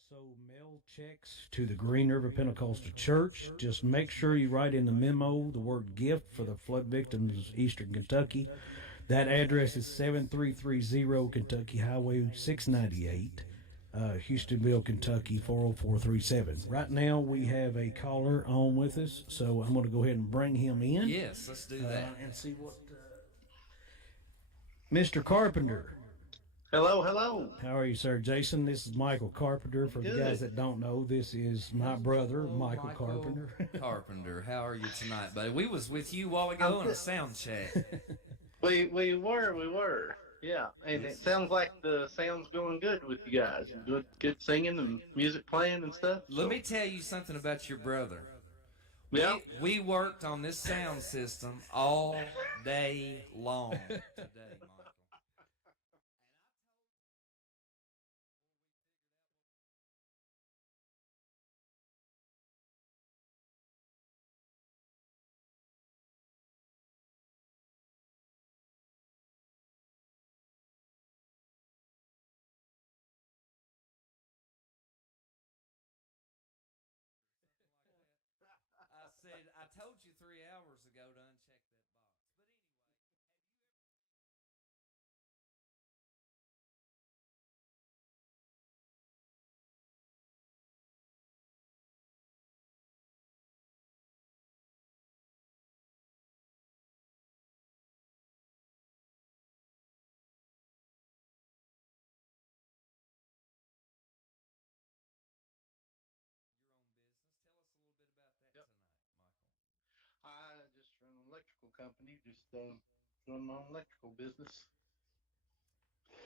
also mail checks to the Green River Pentecostal Church. Just make sure you write in the memo the word gift for the flood victims of Eastern Kentucky. That address is 7330 Kentucky Highway 698, Houstonville, Kentucky 40437. Right now, we have a caller on with us, so I'm going to go ahead and bring him in Yes, let's do that. and see what. Mr. Carpenter. Hello, hello. How are you, sir? Jason, this is Michael Carpenter. For the guys Good. that don't know, this is my brother, Hello, Michael Carpenter. Carpenter. How are you tonight, buddy? We was with you a while I'm ago on a good. sound check. We were. Yeah, and it sounds like the sound's going good with you guys. Good singing and music playing and stuff. Let So, me tell you something about your brother. yeah. We worked on this sound system all day long today, Michael. I said I told you 3 hours ago to uncheck that box. But anyway, your own business. Tell us a little bit about that Yep. tonight, Michael. I just run an electrical company. Just run my own electrical business,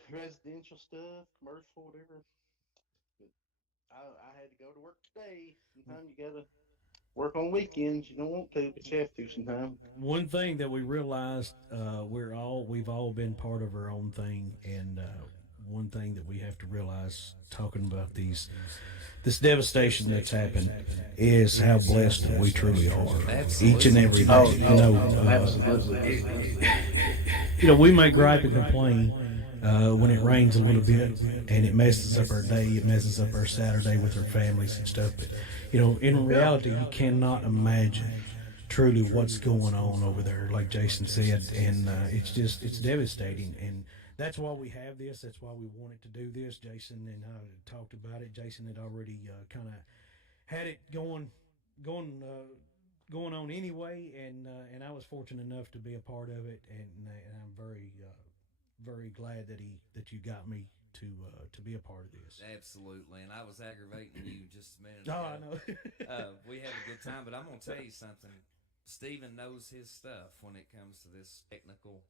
residential stuff, commercial, whatever. But I had to go to work today. Sometimes you gotta work on weekends. You don't want to, but you have to sometimes. One thing that we realized, we've all been part of our own thing, and one thing that we have to realize, talking about this devastation that's happened, is how blessed we truly are. Each and Absolutely. every day, Oh, absolutely. we may gripe and complain when it rains a little bit and it messes up our day, it messes up our Saturday with our families and stuff. But in Yeah. reality, you cannot imagine truly what's going on over there, like Jason said, and it's devastating. And that's why we have this. That's why we wanted to do this. Jason and I had talked about it. Jason had already kind of had it going going on anyway, and I was fortunate enough to be a part of it, and I'm very glad that you got me to be a part of this. Absolutely, and I was aggravating you just a minute Oh, ago. I know. We had a good time, but I'm gonna tell you something. Steven knows his stuff when it comes to this technical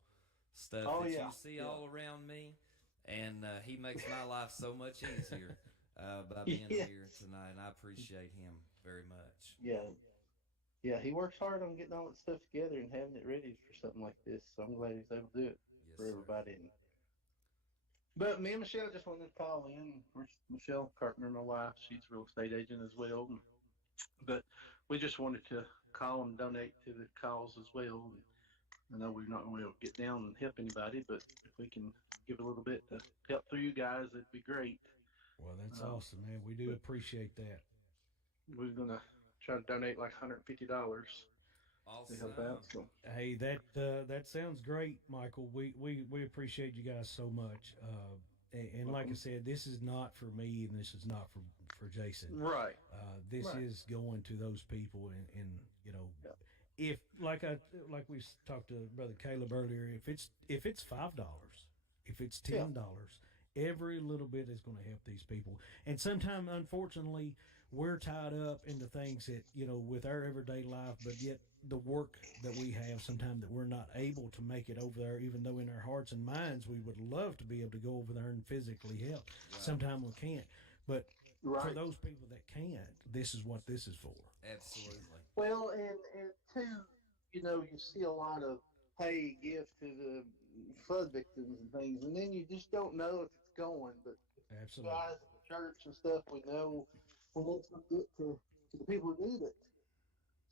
stuff Oh that yeah. you see Yeah. all around me, and he makes my life so much easier by being Yeah. here tonight, and I appreciate him very much. Yeah. Yeah, he works hard on getting all that stuff together and having it ready for something like this. So I'm glad he's able to do it Yes, for sir. everybody. But me and Michelle just wanted to call in. Of course, Michelle Carpenter, my wife, she's a real estate agent as well. But we just wanted to call and donate to the cause as well. I know we're not going to be able to get down and help anybody, but if we can give a little bit to help through you guys, it'd be great. Well, that's Um, awesome, man. We do but appreciate that. we're going to try to donate like $150 to help out. Awesome. So, Hey, that sounds great, Michael. We appreciate you guys so much. And like I welcome. said, this is not for me, and this is not for Jason. Right. This Right. is going to those people, and you know, Yeah. if like we talked to Brother Caleb earlier, if it's $5, if it's Yeah. $10, every little bit is going to help these people. And sometimes, unfortunately, we're tied up into things that with our everyday life, but yet the work that we have sometimes that we're not able to make it over there, even though in our hearts and minds we would love to be able to go over there and physically help. Right. Sometimes we can't, but for Right. those people that can't, this is what this is for. Absolutely. Well, and two, you see a lot of hey, give to the flood victims and things, and then you just don't know if it's going. But Absolutely. guys at the church and stuff, we know we need to get to the people who need it.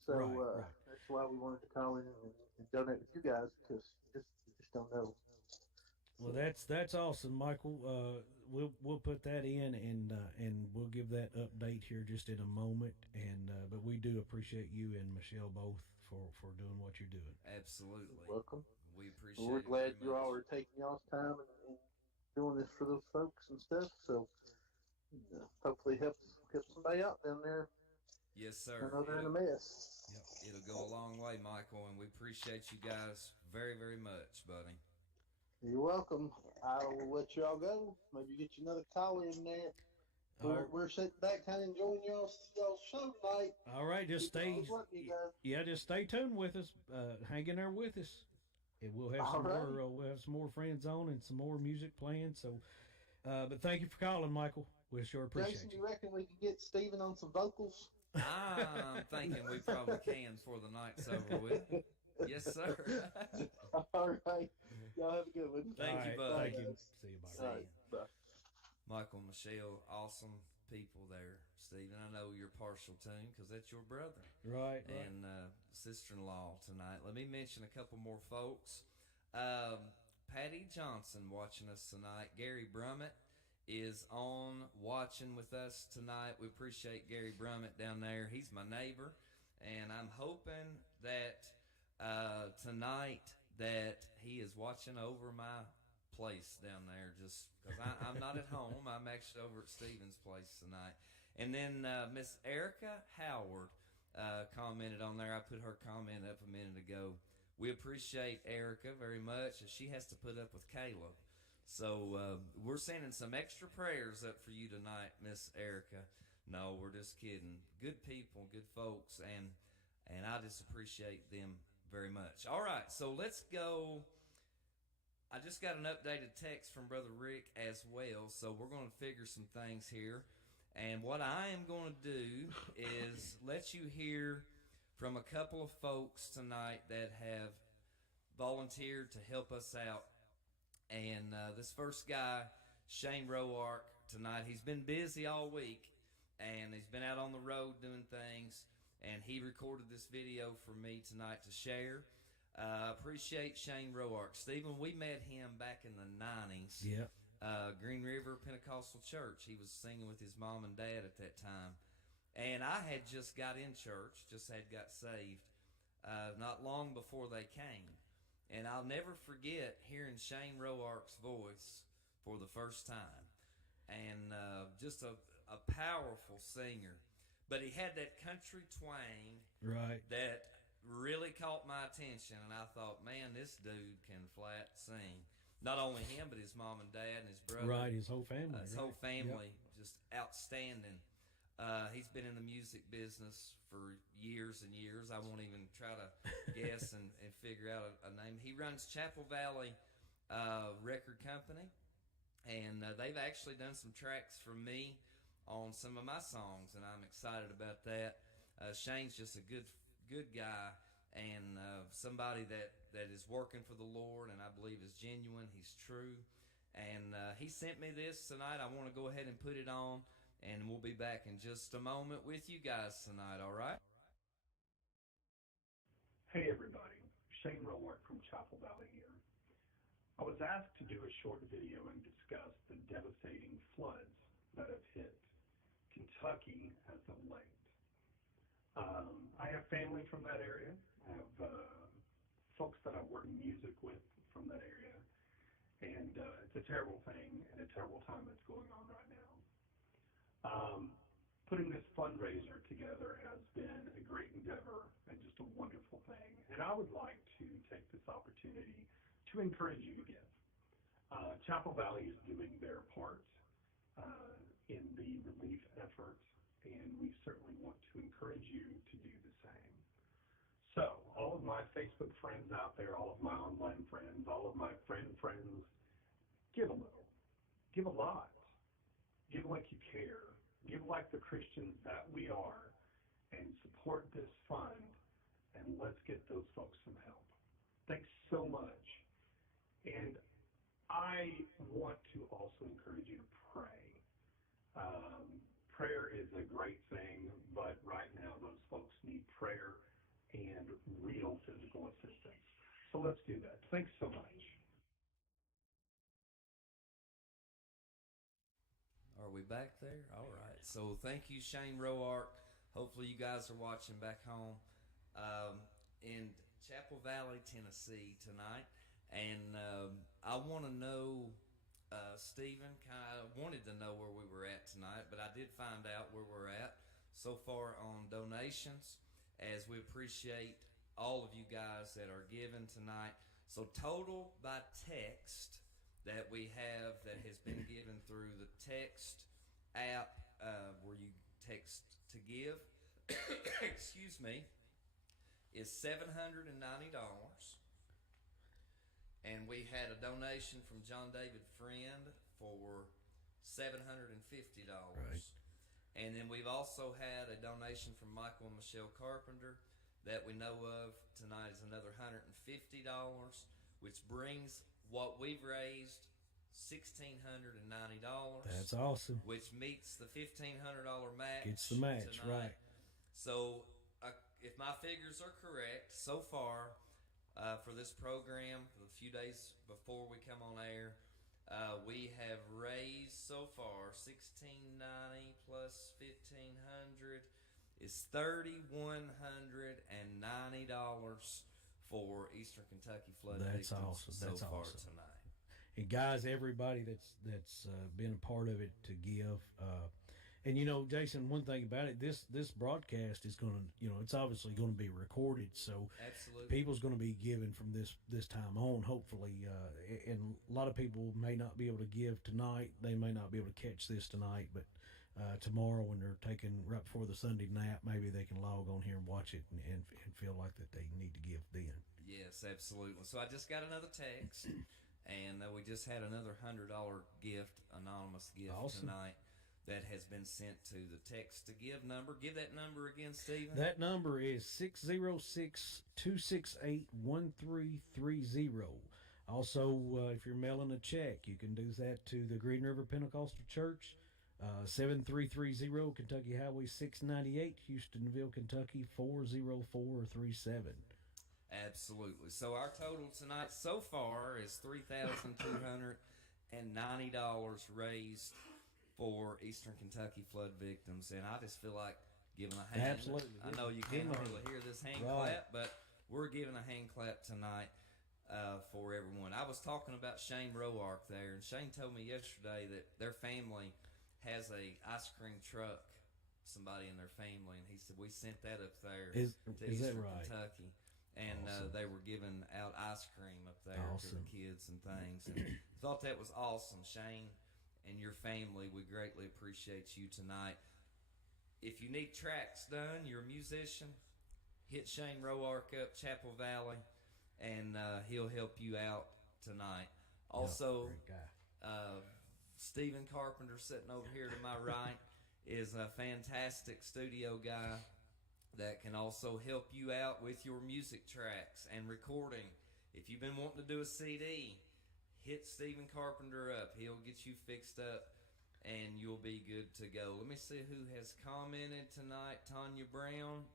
So Right, right. that's why we wanted to call in and donate with you guys because you just don't know. Well, that's awesome, Michael. We'll put that in, and we'll give that update here just in a moment. And but we do appreciate you and Michelle both for doing what you're doing. You're Absolutely. welcome. We Well, we're appreciate it glad very you much. all are taking y'all's time and doing this for those folks and stuff. So hopefully help somebody out down there. Yes, I sir. know they're in a mess. It'll go a long way, Michael, and we appreciate you guys very, very much, buddy. You're welcome. I will let y'all go. Maybe get you another call in there. All, We're sitting back, kind of enjoying y'all's show tonight. all right, just Keep it stay. on you guys. Yeah, just stay tuned with us. Hang in there with us. And All righty. we'll have some more friends on and some more music playing. So, but thank you for calling, Michael. We sure appreciate Jason, you. you reckon we can get Steven on some vocals? I'm thinking we probably can before the night's over with. Yes, sir. All right. Y'all have a good one. Thank All you, right, bud. thank you. Guys. See you. Bye. See All ya. right. Bye. Michael, Michelle, awesome people there. Stephen, I know you're partial to him because that's your brother Right. and sister-in-law tonight. Let me mention a couple more folks. Patty Johnson watching us tonight. Gary Brummett is on watching with us tonight. We appreciate Gary Brummett down there. He's my neighbor, and I'm hoping that tonight that he is watching over my place down there, just because I'm not at home. I'm actually over at Stephen's place tonight. And then Miss Erica Howard commented on there. I put her comment up a minute ago. We appreciate Erica very much. She has to put up with Caleb. So we're sending some extra prayers up for you tonight, Miss Erica. No, we're just kidding. Good people, good folks, and I just appreciate them very much. All right, so let's go. I just got an updated text from Brother Rick as well, so we're going to figure some things here. And what I am going to do is let you hear from a couple of folks tonight that have volunteered to help us out. And this first guy, Shane Roark, tonight, he's been busy all week, and he's been out on the road doing things, and he recorded this video for me tonight to share. Appreciate Shane Roark. Stephen, we met him back in the 90s. Yeah. Green River Pentecostal Church. He was singing with his mom and dad at that time. And I had just got in church, just had got saved, not long before they came. And I'll never forget hearing Shane Roark's voice for the first time. And just a powerful singer. But he had that country twang Right. that really caught my attention, and I thought, man, this dude can flat sing. Not only him, but his mom and dad and his brother. Right. His whole family. His right. whole family, just outstanding. He's been in the music business for years and years. I won't even try to guess and figure out a name. He runs Chapel Valley Record Company, and they've actually done some tracks for me on some of my songs, and I'm excited about that. Shane's just a good guy, and somebody that is working for the Lord, and I believe is genuine. He's true, and he sent me this tonight. I want to go ahead and put it on, and we'll be back in just a moment with you guys tonight. All right? Hey everybody, Shane Roark from Chapel Valley here. I was asked to do a short video and discuss the devastating floods that have hit Kentucky as of late. I have family from that area. I have folks that I work music with from that area. And it's a terrible thing and a terrible time that's going on right now. Putting this fundraiser together has been a great endeavor and just a wonderful thing. And I would like to take this opportunity to encourage you to give. Chapel Valley is doing their part in the relief effort, and we certainly want to encourage you to do the same. So, all of my Facebook friends out there, all of my online friends, all of my friends, give a little, give a lot, give like you care, give like the Christians that we are, and support this fund, and let's get those folks some help. Thanks so much. And I want to also encourage you to pray. Prayer is a great thing, but right now those folks need prayer and real physical assistance. So let's do that. Thanks so much. back there? All right. So thank you, Shane Roark. Hopefully you guys are watching back home in Chapel Valley, Tennessee tonight. And I want to know, Stephen, kind of wanted to know where we were at tonight, but I did find out where we're at so far on donations, as we appreciate all of you guys that are giving tonight. So total by text that we have that has been given through the text app where you text to give, excuse me, is $790. And we had a donation from John David Friend for $750. Right. And then we've also had a donation from Michael and Michelle Carpenter that we know of tonight is another $150, which brings what we've raised $1,690. That's awesome. Which meets the $1,500 match. Gets the match, tonight. right. So if my figures are correct, so far for this program, for the few days before we come on air, we have raised so far $1,690 plus $1,500 is $3,190 for Eastern Kentucky flood That's victims awesome. so That's far awesome. tonight. And guys, everybody that's been a part of it to give. And you know, Jason, one thing about it, this broadcast is going to, it's obviously going to be recorded, so Absolutely. people's going to be giving from this time on, hopefully. And a lot of people may not be able to give tonight; they may not be able to catch this tonight, but tomorrow, when they're taking right before the Sunday nap, maybe they can log on here and watch it and feel like that they need to give then. Yes, absolutely. So I just got another text, and we just had another $100 gift, anonymous gift Awesome. tonight. That has been sent to the text to give number. Give that number again, Stephen. That number is 606-268-1330. Also, if you're mailing a check, you can do that to the Green River Pentecostal Church, 7330 Kentucky Highway 698, Houstonville, Kentucky 40437. Absolutely. So our total tonight so far is $3,290 raised for Eastern Kentucky flood victims, and I just feel like giving a hand. Absolutely. I know you can't hardly hear this hand clap, but we're giving a hand clap tonight for everyone. I was talking about Shane Roark there, and Shane told me yesterday that their family has a ice cream truck, somebody in their family, and he said we sent that up there to Is Eastern that right? Kentucky. And Awesome. They were giving out ice cream up there to Awesome. the kids and things. And thought that was awesome, Shane. And your family, we greatly appreciate you tonight. If you need tracks done, you're a musician, hit Shane Roark up, Chapel Valley, and he'll help you out tonight. Also, Great guy. Stephen Carpenter, sitting over here to my right, is a fantastic studio guy that can also help you out with your music tracks and recording. If you've been wanting to do a CD, hit Stephen Carpenter up. He'll get you fixed up, and you'll be good to go. Let me see who has commented tonight. Tanya Brown.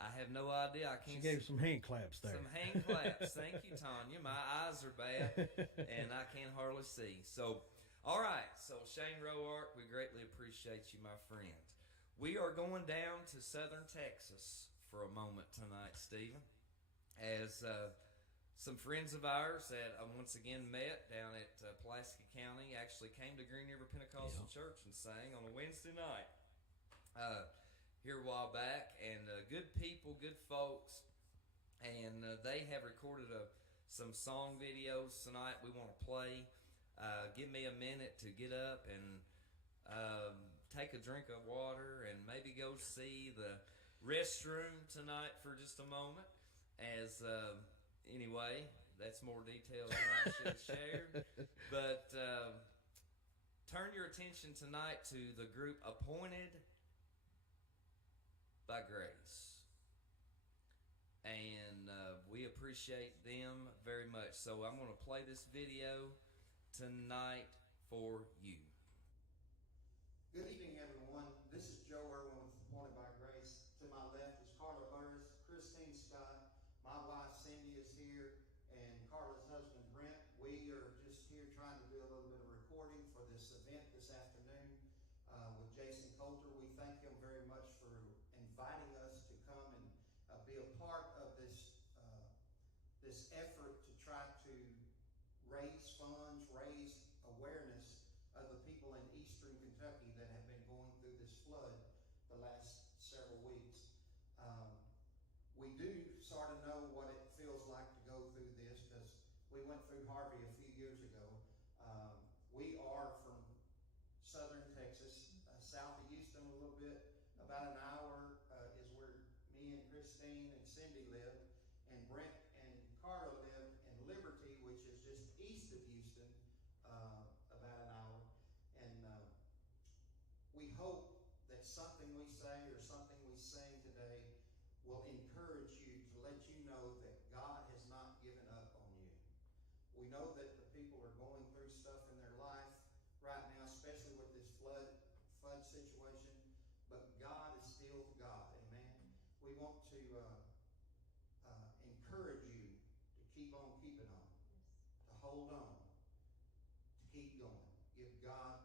I have no idea. I can't. She gave some hand claps there. Some hand claps. Thank you, Tanya. My eyes are bad, and I can't hardly see. So, all right. So, Shane Roark, we greatly appreciate you, my friend. We are going down to southern Texas for a moment tonight, Stephen, as some friends of ours that I once again met down at Pulaski County actually came to Green River Pentecostal Church and sang on a Wednesday night here a while back. And good people, good folks, and they have recorded some song videos tonight we want to play. Give me a minute to get up and take a drink of water and maybe go see the restroom tonight for just a moment. As anyway, that's more details than I should have shared. But turn your attention tonight to the group Appointed by Grace. And we appreciate them very much. So I'm going to play this video tonight for you. Good evening, everyone. This is Joe Irwin with Appointed by Grace. To my left is Carla Burris, Christine Scott. My wife Cindy is here, and Carla's husband Brent. We are just here trying to do a little bit of recording for this event this afternoon. Jason Coulter. We thank him very much for inviting us to come and be a part of this effort to try to raise funds, raise awareness of the people in eastern Kentucky that have been going through this flood the last several weeks. We do sort of know what it feels like to go through this because we went through Harvey a few years ago. We are from southern Texas, south of Houston a little bit. About an hour is where me and Christine and Cindy live, and Brent and Carla live in Liberty, which is just east of Houston, about an hour. And we hope that something we say or something we sing today will encourage you to let you know that God has not given up on you. We know that the people are going through stuff in their life right now, especially with this flood situation, but God is still God. Amen. We want to encourage you to keep on keeping on, to hold on, to keep going. Give God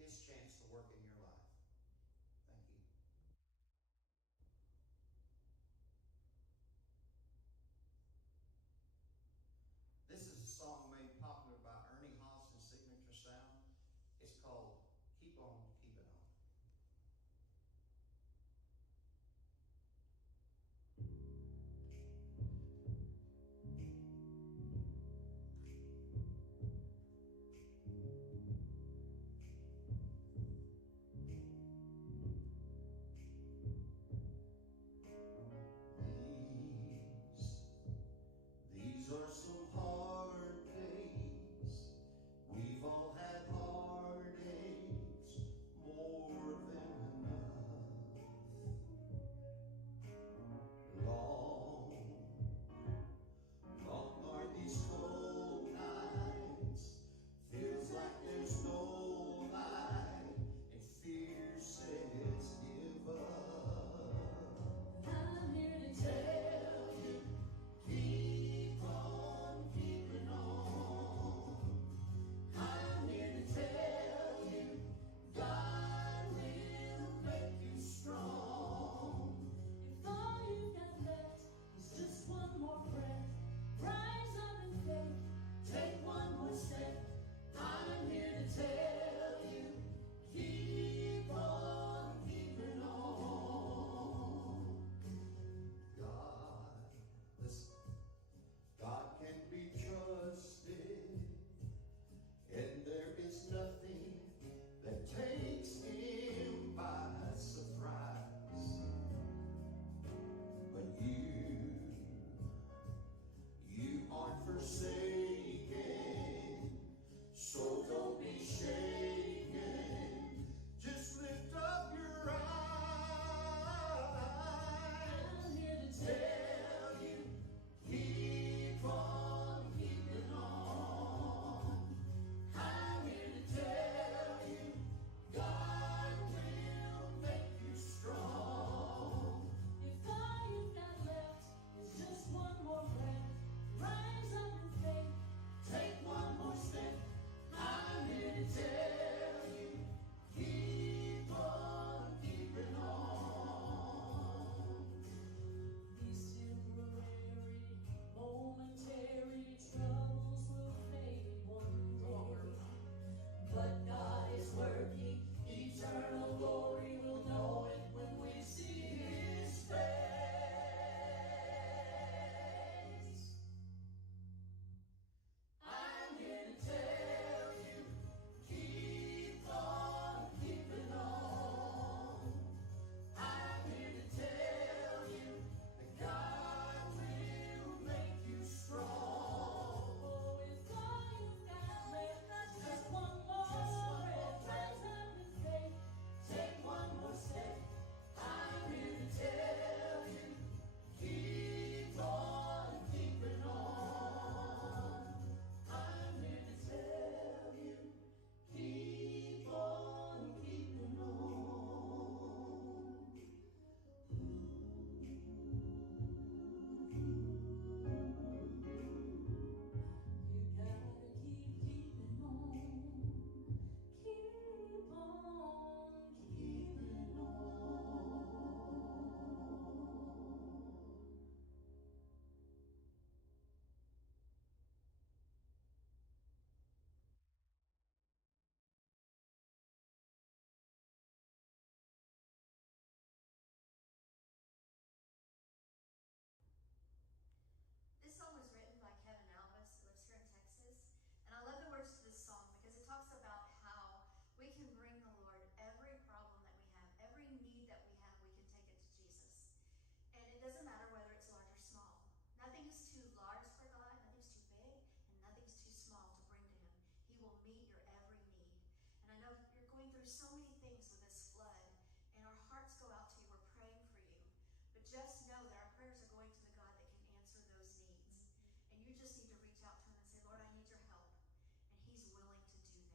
his chance to work in your life. Thank you. This is a song made popular by Ernie Haas and Signature Sound. It's called Keep On Keeping On. through so many things with this flood, and our hearts go out to you. We're praying for you. But just know that our prayers are going to the God that can answer those needs. And you just need to reach out to him and say, Lord, I need your help. And he's willing to do that.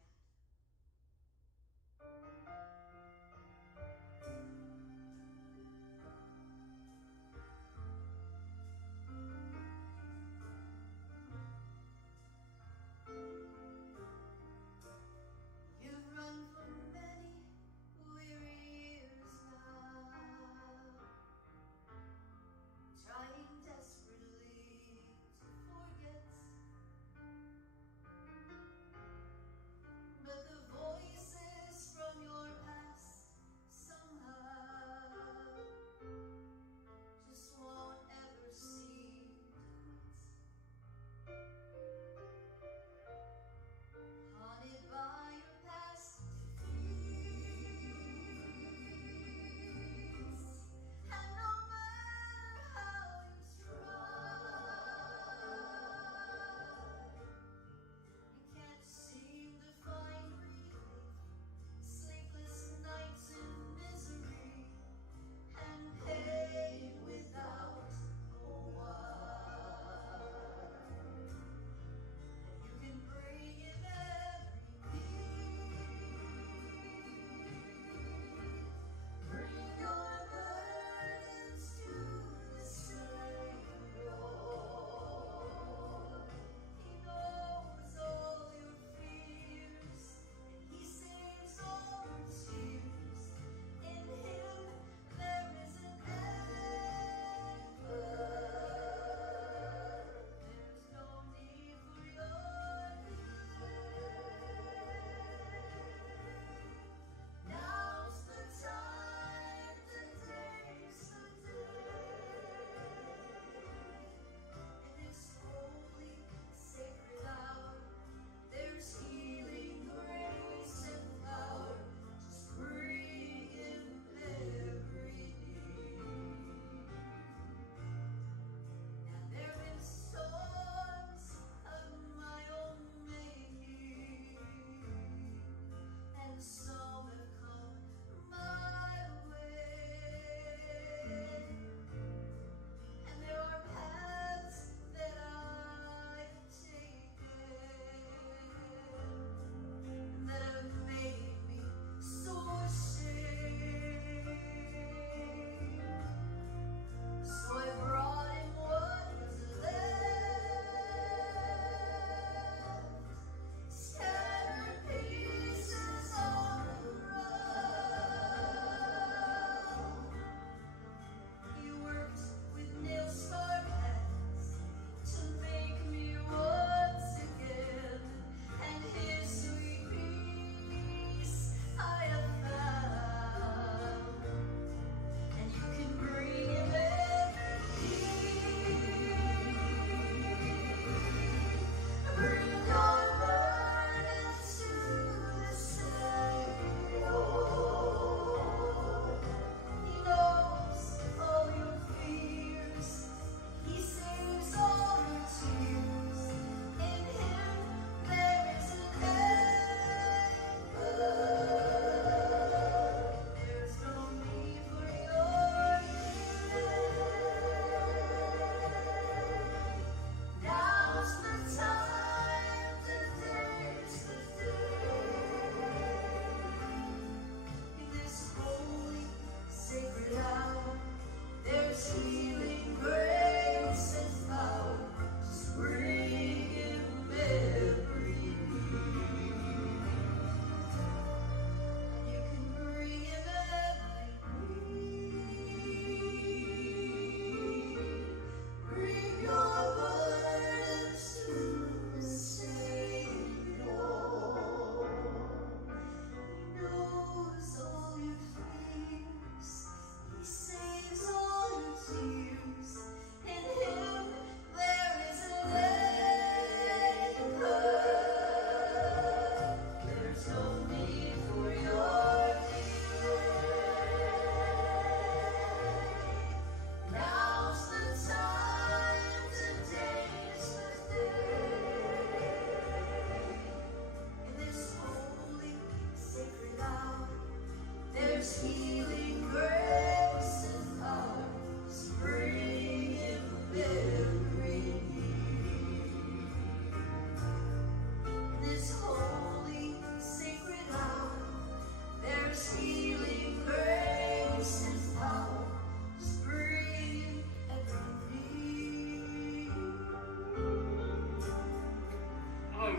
You've run for many weary years now.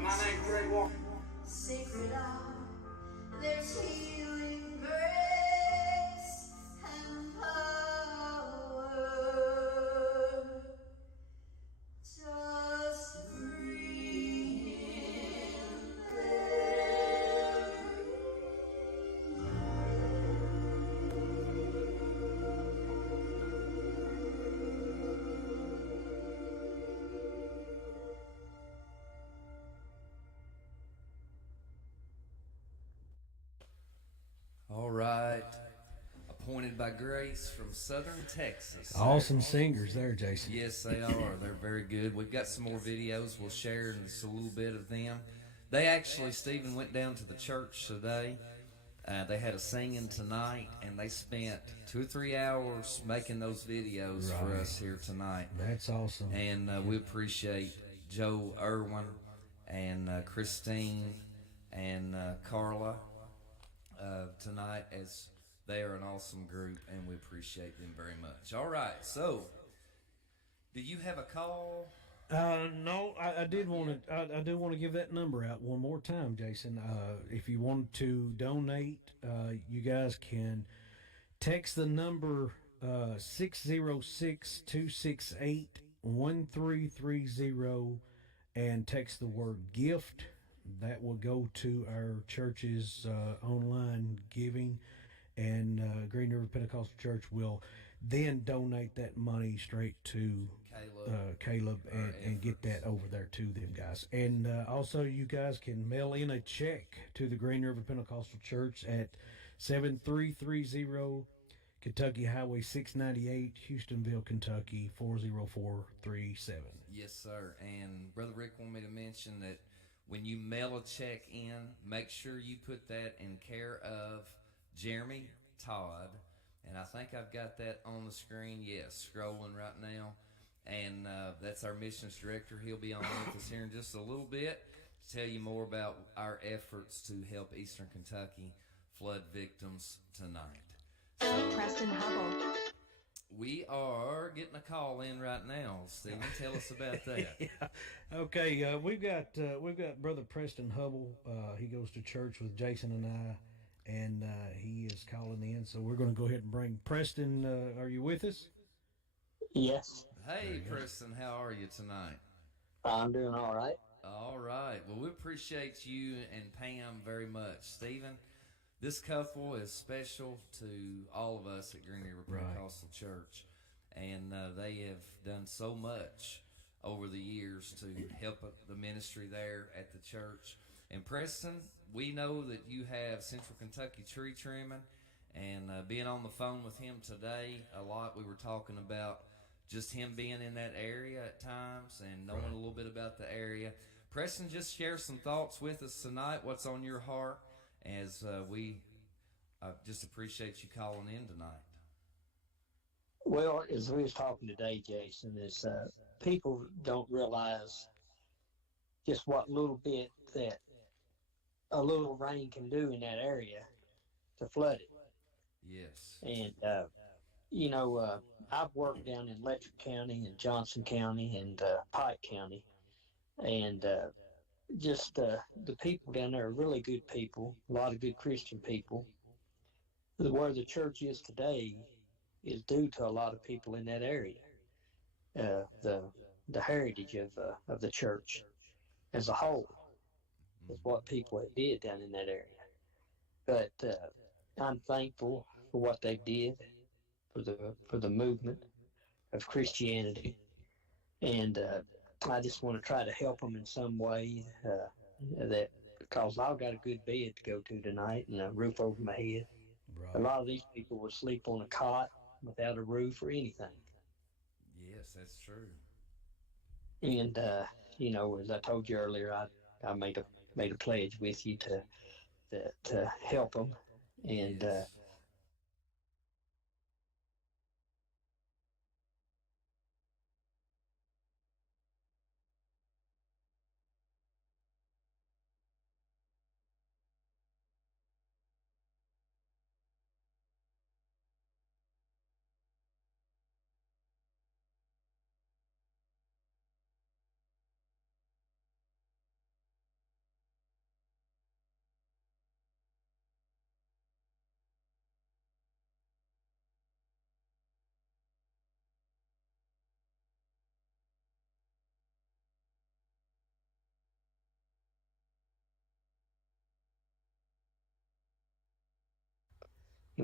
My name's Greg Walker. Sacred hour, there's healing grace and power. Just breathe in there. All right. Appointed by Grace from Southern Texas. Awesome singers there, Jason. Yes, they are. They're very good. We've got some more videos. We'll share just a little bit of them. They actually, Stephen, went down to the church today. They had a singing tonight, and they spent 2 or 3 hours making those videos for Right. us here tonight. That's awesome. And we appreciate Joe Irwin and Christine and Carla tonight, as they are an awesome group, and we appreciate them very much. All right, so do you have a call? No, I did want to. I do want to give that number out one more time, Jason. If you want to donate, you guys can text the number 606-268-1330 and text the word gift. That will go to our church's online giving, and Green River Pentecostal Church will then donate that money straight to Caleb and get that over there to them guys. And also, you guys can mail in a check to the Green River Pentecostal Church at 7330 Kentucky Highway 698, Houstonville, Kentucky 40437. Yes, sir. And Brother Rick wanted me to mention that when you mail a check in, make sure you put that in care of Jeremy Todd. And I think I've got that on the screen. Yes, scrolling right now. And that's our missions director. He'll be on with us here in just a little bit to tell you more about our efforts to help Eastern Kentucky flood victims tonight. Preston Hubble. We are getting a call in right now. Stephen, tell us about that. Yeah. Okay, we've got Brother Preston Hubble. He goes to church with Jason and I, and he is calling in. So we're going to go ahead and bring Preston. Are you with us? Yes, Hey, Preston, how are you tonight? I'm doing all right. All right. Well, we appreciate you and Pam very much. Stephen, this couple is special to all of us at Green River Pentecostal Church, and they have done so much over the years to help the ministry there at the church. And Preston, we know that you have Central Kentucky tree trimming, and being on the phone with him today a lot, we were talking about just him being in that area at times and knowing a little bit about the area. Preston, just share some thoughts with us tonight. What's on your heart? As we just appreciate you calling in tonight. Well, as we was talking today, Jason, is people don't realize just what little bit that a little rain can do in that area to flood it. Yes. And I've worked down in Letcher County and Johnson County and Pike County, and just the people down there are really good people, a lot of good Christian people. Where the church is today is due to a lot of people in that area. The heritage of the church as a whole is what people did down in that area. But I'm thankful for what they did for the movement of Christianity, and I just want to try to help them in some way. That because I've got a good bed to go to tonight and a roof over my head. Right. A lot of these people will sleep on a cot without a roof or anything. Yes, that's true. And as I told you earlier, I made a pledge with you to help them, and Yes.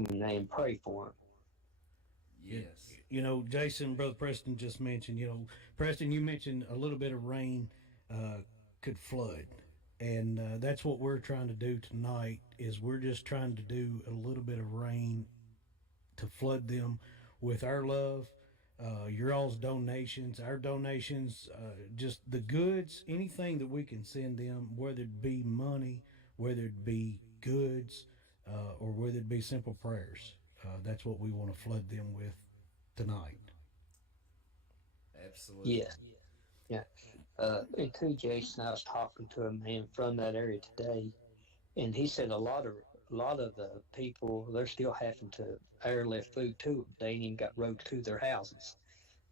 and pray for them. Yes. Jason, Brother Preston just mentioned, Preston, you mentioned a little bit of rain uh, could flood. And that's what we're trying to do tonight is we're just trying to do a little bit of rain to flood them with our love, your all's donations, our donations, just the goods, anything that we can send them, whether it be money, whether it be goods, or whether it be simple prayers. That's what we want to flood them with tonight. Absolutely. Yes, yeah. And too, Jason, I was talking to a man from that area today, and he said a lot of the people they're still having to airlift food to them. They ain't even got roads to their houses.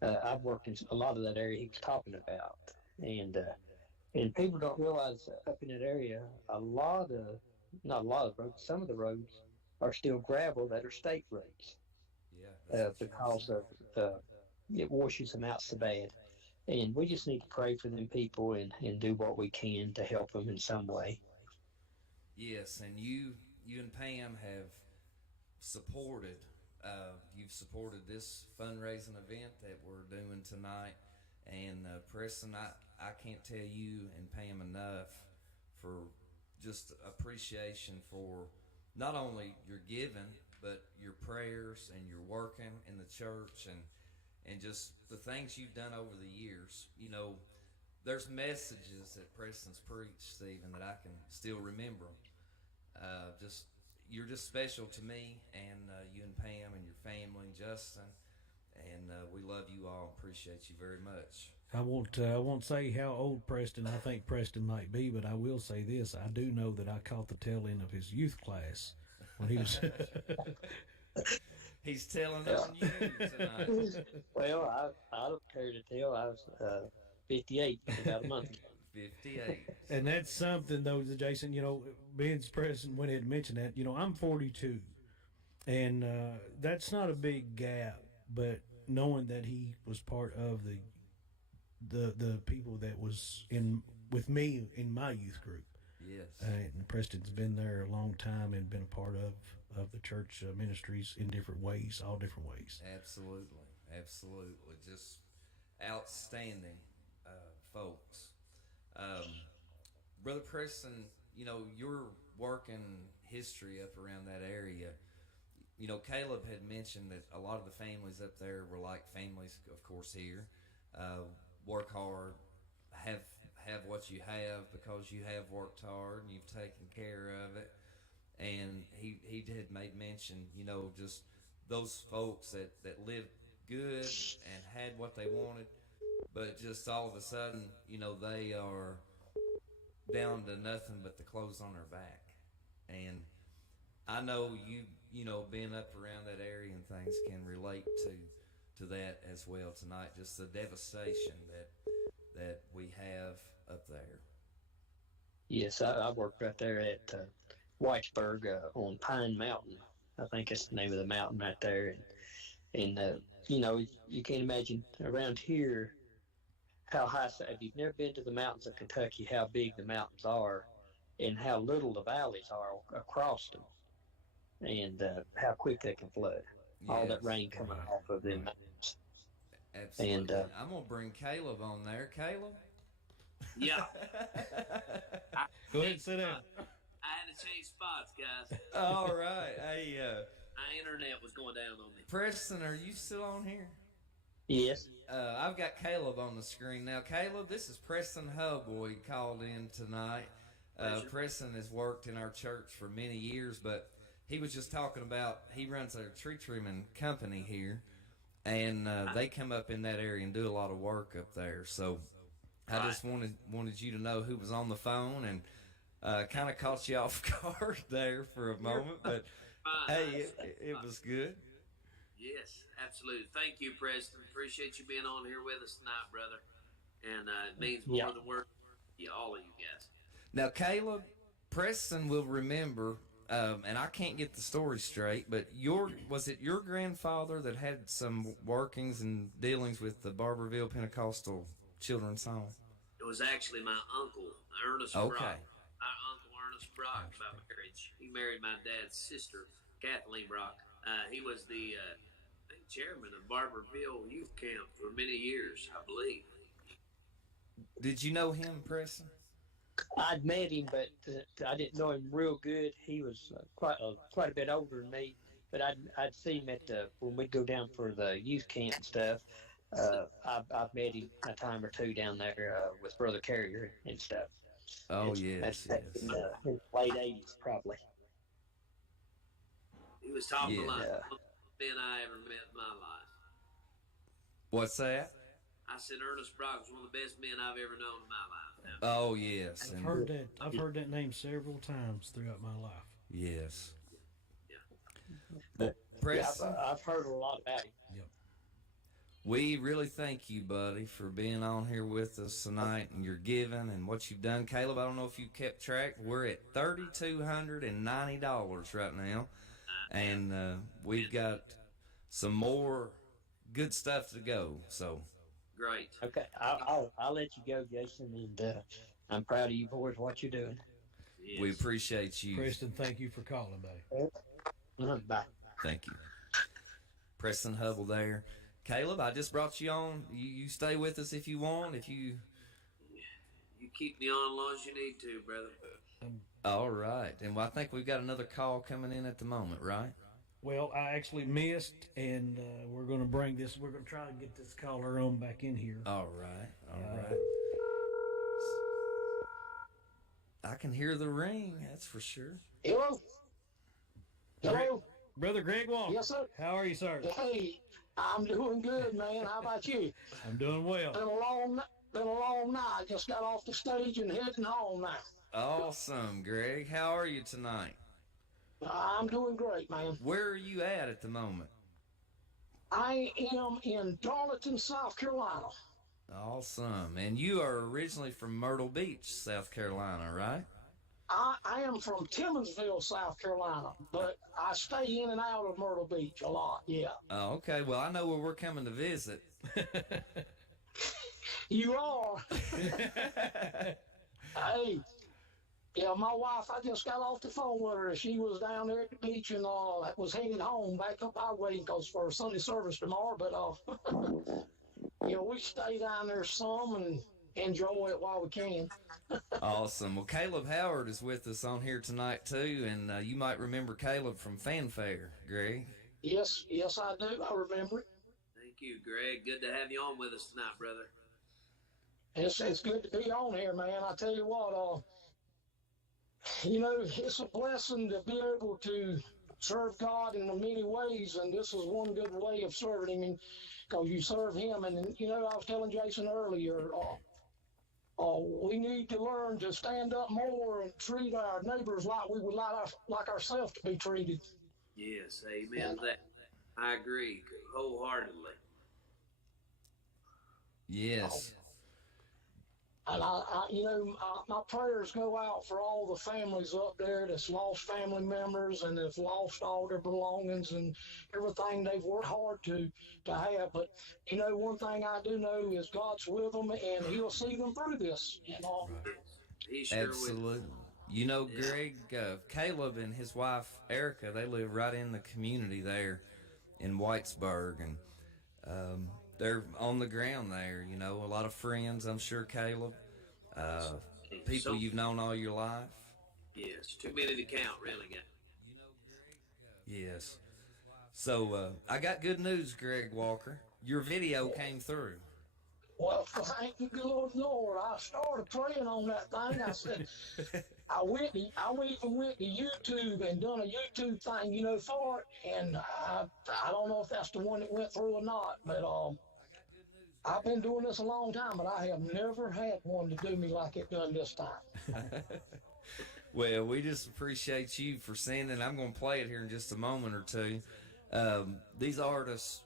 I've worked in a lot of that area he was talking about, and people don't realize that up in that area, a lot of not a lot of roads, some of the roads are still gravel that are state roads Yeah, that's what you were because saying. of it washes them out so bad. And we just need to pray for them people and do what we can to help them in some way. Yes, and you and Pam have supported. You've supported this fundraising event that we're doing tonight, and Preston, I can't tell you and Pam enough for just appreciation for not only your giving but your prayers and your working in the church and just the things you've done over the years. There's messages that Preston's preached, Stephen, that I can still remember. Just you're just special to me, and you and Pam and your family and Justin, and we love you all. Appreciate you very much. I won't say how old Preston I think Preston might be, but I will say this: I do know that I caught the tail end of his youth class when he was. He's telling on you tonight. Well, I don't care to tell. I was 58 about a month ago. 58. And that's something though, Jason. Ben's Preston went ahead and mentioned that. I'm 42, and that's not a big gap, but knowing that he was part of the people that was in with me in my youth group. Yes. And Preston's been there a long time and been a part of the church ministries in different ways, all different ways. Absolutely. Absolutely. Just outstanding folks. Brother Preston, your working history up around that area, Caleb had mentioned that a lot of the families up there were like families, of course, here. Work hard, have what you have because you have worked hard and you've taken care of it. And he had made mention, just those folks that lived good and had what they wanted, but just all of a sudden, they are down to nothing but the clothes on their back. And I know being up around that area and things can relate to that as well tonight. Just the devastation that we have up there. Yes, I worked right there at Whitesburg on Pine Mountain. I think that's the name of the mountain right there. And you can't imagine around here how high. If you've never been to the mountains of Kentucky, how big the mountains are, and how little the valleys are across them, and how quick they can flood. All that Yes, rain coming off of them right. mountains. absolutely. And I'm gonna bring Caleb on there. Caleb. Yeah. I, Go ahead and sit down. I had to change spots, guys. All right. Hey, My internet was going down on me. Preston, are you still on here? Yes, I've got Caleb on the screen now. Caleb, this is Preston Hubboy called in tonight. Preston has worked in our church for many years, but he was just talking about he runs a tree trimming company here, and they come up in that area and do a lot of work up there. So I just wanted you to know who was on the phone and kind of caught you off guard there for a moment, but hey, it was good. Yes, absolutely. Thank you, Preston. Appreciate you being on here with us tonight, brother. And it means more than words to all of you guys. Now, Caleb, Preston will remember, and I can't get the story straight, but was it your grandfather that had some workings and dealings with the Barberville Pentecostal Children's Home? It was actually my uncle, Ernest Okay. Brock. My uncle, Ernest Brock, by marriage. He married my dad's sister, Kathleen Brock. He was the I think chairman of Barberville Youth Camp for many years, I believe. Did you know him, Preston? I'd met him, but I didn't know him real good. He was quite a bit older than me, but I'd see him at when we'd go down for the youth camp and stuff. I've met him a time or two down there with Brother Carrier and stuff. Oh, That's yes. in the late '80s, probably. He was top of the line. Yeah. One of the men I ever met in my life. What's that? I said Ernest Brock was one of the best men I've ever known in my life. Oh, yes. I've heard that name several times throughout my life. Yes. Yeah. Well, Yeah, Preston, I've heard a lot about him. Yep. we really thank you, buddy, for being on here with us tonight and your giving and what you've done. Caleb, I don't know if you kept track. We're at $3,290 right now, and we've got some more good stuff to go. So, Great. Okay, I'll let you go, Jason, and I'm proud of you boys what you're doing. Yes. we appreciate you. Preston, thank you for calling, buddy. Bye. Thank you. Preston Hubble there. Caleb, I just brought you on. You stay with us if you want. If you. You keep me on as long as you need to, brother. All right. And I think we've got another call coming in at the moment, right? Well, I actually missed, and we're going to We're going to try to get this caller on back in here. All right. All right. I can hear the ring, that's for sure. Hello? Hello? Brother Greg Walker. Yes, sir. How are you, sir? Hey, I'm doing good, man. How about you? I'm doing well. Been a long night. Just got off the stage and heading home now. Awesome, Greg. How are you tonight? I'm doing great, man. Where are you at the moment? I am in Darlington, South Carolina. Awesome. And you are originally from Myrtle Beach, South Carolina, right? I am from Timmonsville, South Carolina, but I stay in and out of Myrtle Beach a lot, yeah. Oh, okay. Well, I know where we're coming to visit. You are. Hey, yeah, my wife, I just got off the phone with her. She was down there at the beach and was heading home back up our way because for Sunday service tomorrow. But, we stay down there some and enjoy it while we can. Awesome. Well, Caleb Howard is with us on here tonight, too. And you might remember Caleb from Fanfare, Greg. Yes, I do. I remember it. Thank you, Greg. Good to have you on with us tonight, brother. It's good to be on here, man. I tell you what, it's a blessing to be able to serve God in many ways, and this is one good way of serving Him, because you serve Him. And I was telling Jason earlier, we need to learn to stand up more and treat our neighbors like we would like ourselves to be treated. Yes, amen to that. I agree wholeheartedly. Yes. And my prayers go out for all the families up there that's lost family members and have lost all their belongings and everything they've worked hard to have. But, one thing I do know is God's with them and He'll see them through this, Right. He sure Absolutely. Greg, Caleb and his wife, Erica, they live right in the community there in Whitesburg, and they're on the ground there, a lot of friends, I'm sure, Caleb. People you've known all your life. Yes, too many to count, really. Yes. So, I got good news, Greg Walker. Your video came through. Well, thank you, good Lord. I started praying on that thing. I said, I went to YouTube and done a YouTube thing, for it. And I don't know if that's the one that went through or not, but I've been doing this a long time, but I have never had one to do me like it done this time. Well, we just appreciate you for sending. I'm going to play it here in just a moment or two. These artists,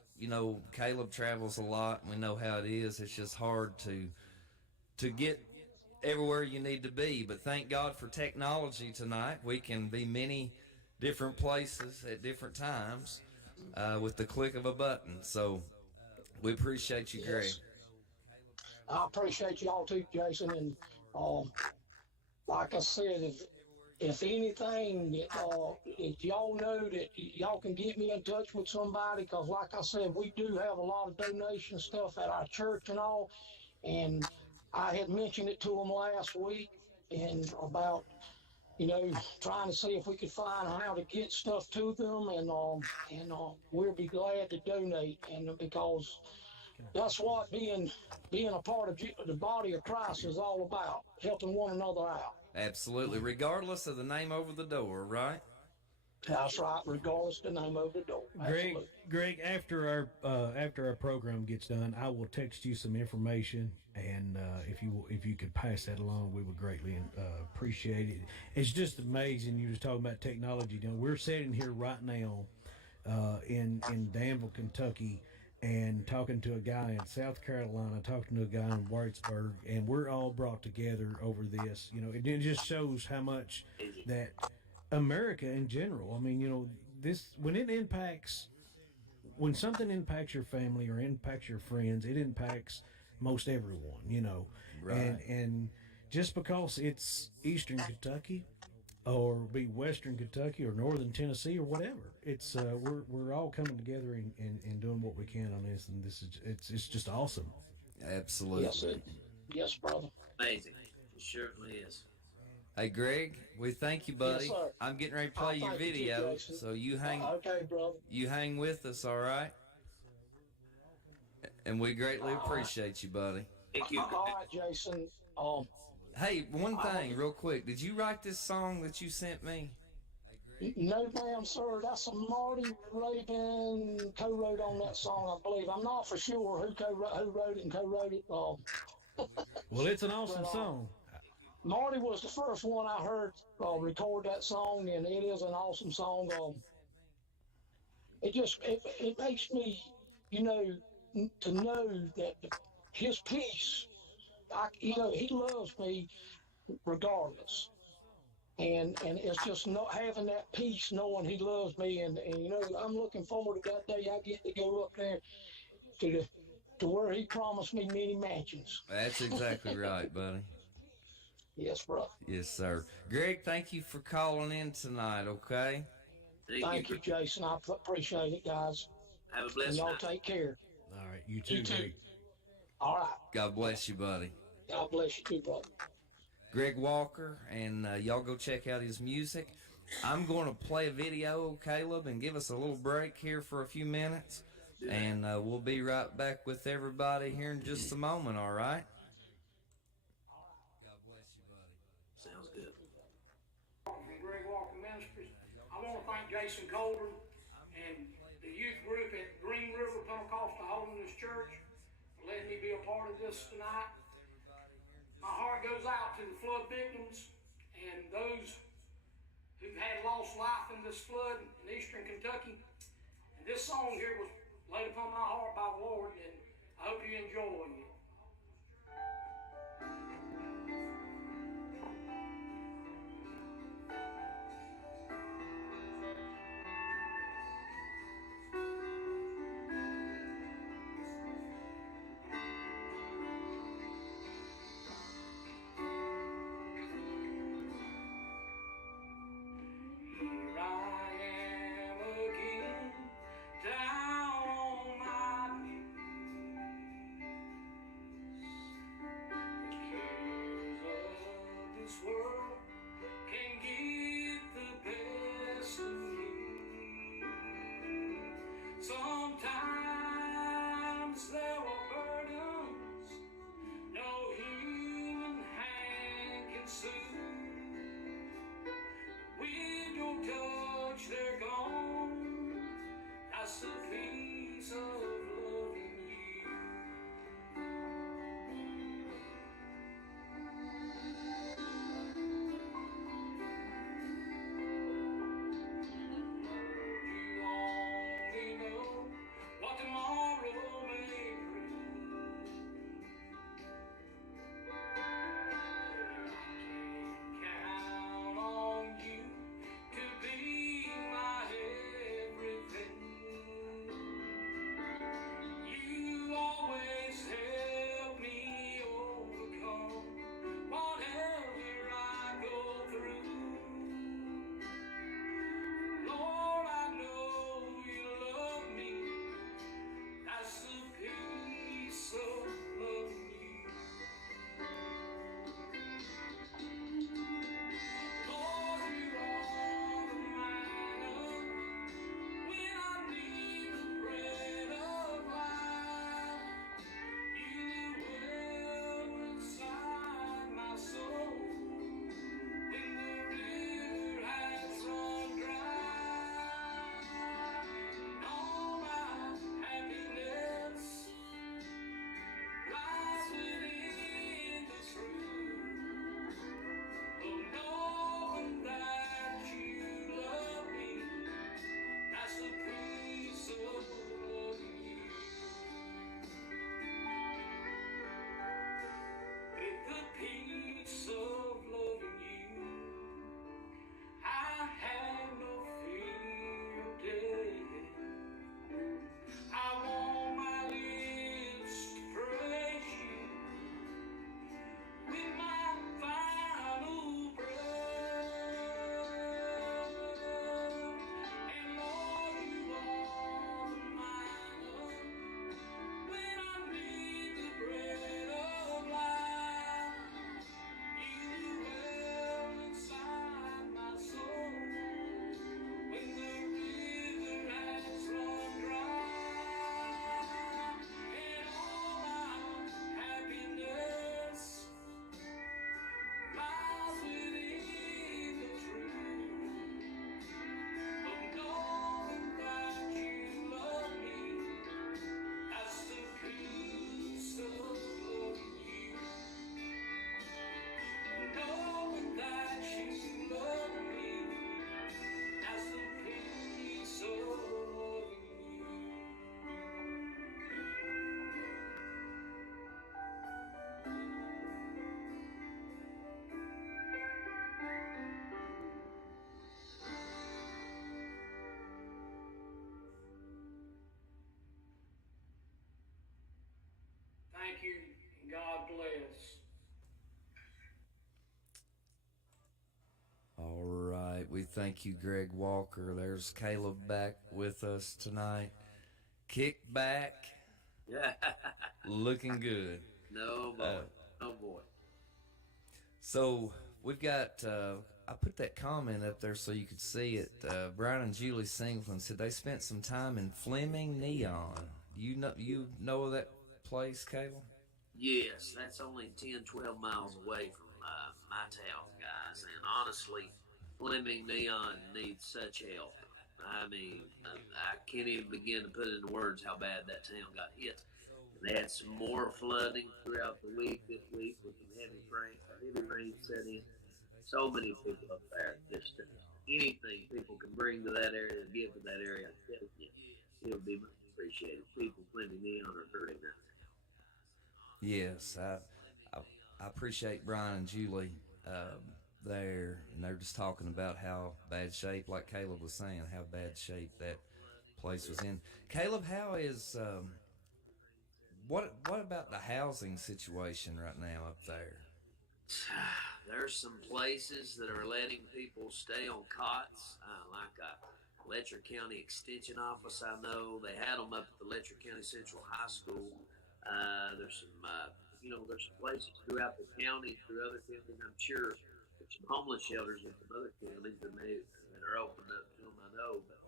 Caleb travels a lot, and we know how it is. It's just hard to get everywhere you need to be. But thank God for technology tonight. We can be many different places at different times with the click of a button. So we appreciate you, Greg. I appreciate y'all too, Jason. And like I said, if anything, if y'all know that y'all can get me in touch with somebody, because like I said, we do have a lot of donation stuff at our church and all, and I had mentioned it to them last week, and about trying to see if we could find how to get stuff to them, and we'll be glad to donate, and because that's what being a part of the body of Christ is all about, helping one another out. Absolutely, regardless of the name over the door, right? That's right, regardless of the name over the door. Absolutely. Greg, after our program gets done, I will text you some information, and if you could pass that along, we would greatly appreciate it. It's just amazing. You were talking about technology. We're sitting here right now in Danville, Kentucky, and talking to a guy in South Carolina, talking to a guy in Whitesburg, and we're all brought together over this. It just shows how much that America in general. I mean, this when something impacts your family or impacts your friends, it impacts most everyone. Right. And just because it's Eastern Kentucky or be Western Kentucky or Northern Tennessee or whatever, it's we're all coming together and doing what we can on this, and it's just awesome. Absolutely. Yes, brother. Amazing. It certainly is. Hey, Greg, we thank you, buddy. Yes, sir. I'm getting ready to play your Thank you, video, Jason. so you hang Okay, brother. with us, all right? And we greatly appreciate you, buddy. Thank you. All right, Jason. Hey, one thing, real quick. Did you write this song that you sent me? No, ma'am, sir. That's a Marty Rabin co-wrote on that song, I believe. I'm not for sure who wrote it and co-wrote it. Well, it's an awesome song. Marty was the first one I heard record that song, and it is an awesome song. It makes me, to know that his peace, he loves me regardless. And it's just not having that peace, knowing he loves me, and I'm looking forward to that day I get to go up there to where he promised me many mansions. That's exactly right, buddy. Yes, brother. Yes, sir. Greg, thank you for calling in tonight, okay? Thank you, Jason. I appreciate it, guys. Have a blessed And y'all night. take care. All right, you too, Greg. All right. God bless you, buddy. God bless you too, brother. Greg Walker, and y'all go check out his music. I'm going to play a video, Caleb, and give us a little break here for a few minutes, and we'll be right back with everybody here in just a moment, all right? God bless you, buddy. Sounds good. From Greg Walker Ministries. I want to thank Jason Colburn and the youth group at Green River Pentecostal Holiness Church for letting me be a part of this tonight. My heart goes out to the flood victims and those who've had lost life in this flood in eastern Kentucky. And this song here was laid upon my heart by the Lord, and I hope you enjoy it. Thank you, Greg Walker. There's Caleb back with us tonight. Kick back, Yeah. looking good. No boy. No boy. So we've got. I put that comment up there so you could see it. Brian and Julie Singleton said they spent some time in Fleming Neon. You know of that place, Caleb? Yes, that's only 10, 12 miles away from my town, guys. And honestly, Fleming Neon needs such help. I mean, I can't even begin to put into words how bad that town got hit. And they had some more flooding throughout the week this week with some heavy rain set in. So many people up there. Just anything people can bring to that area, give to that area, I tell you, it'll be much appreciated. People, Fleming Neon are hurting that. Yes, I appreciate Brian and Julie there, and they're just talking about how bad shape, like Caleb was saying, how bad shape that place was in. Caleb, how is what about the housing situation right now up there? There's some places that are letting people stay on cots, like Letcher County Extension Office. I know they had them up at the Letcher County Central High School. There's some, there's some places throughout the county, through other counties. I'm sure there's some homeless shelters in some other counties that are opened up to them. I know, but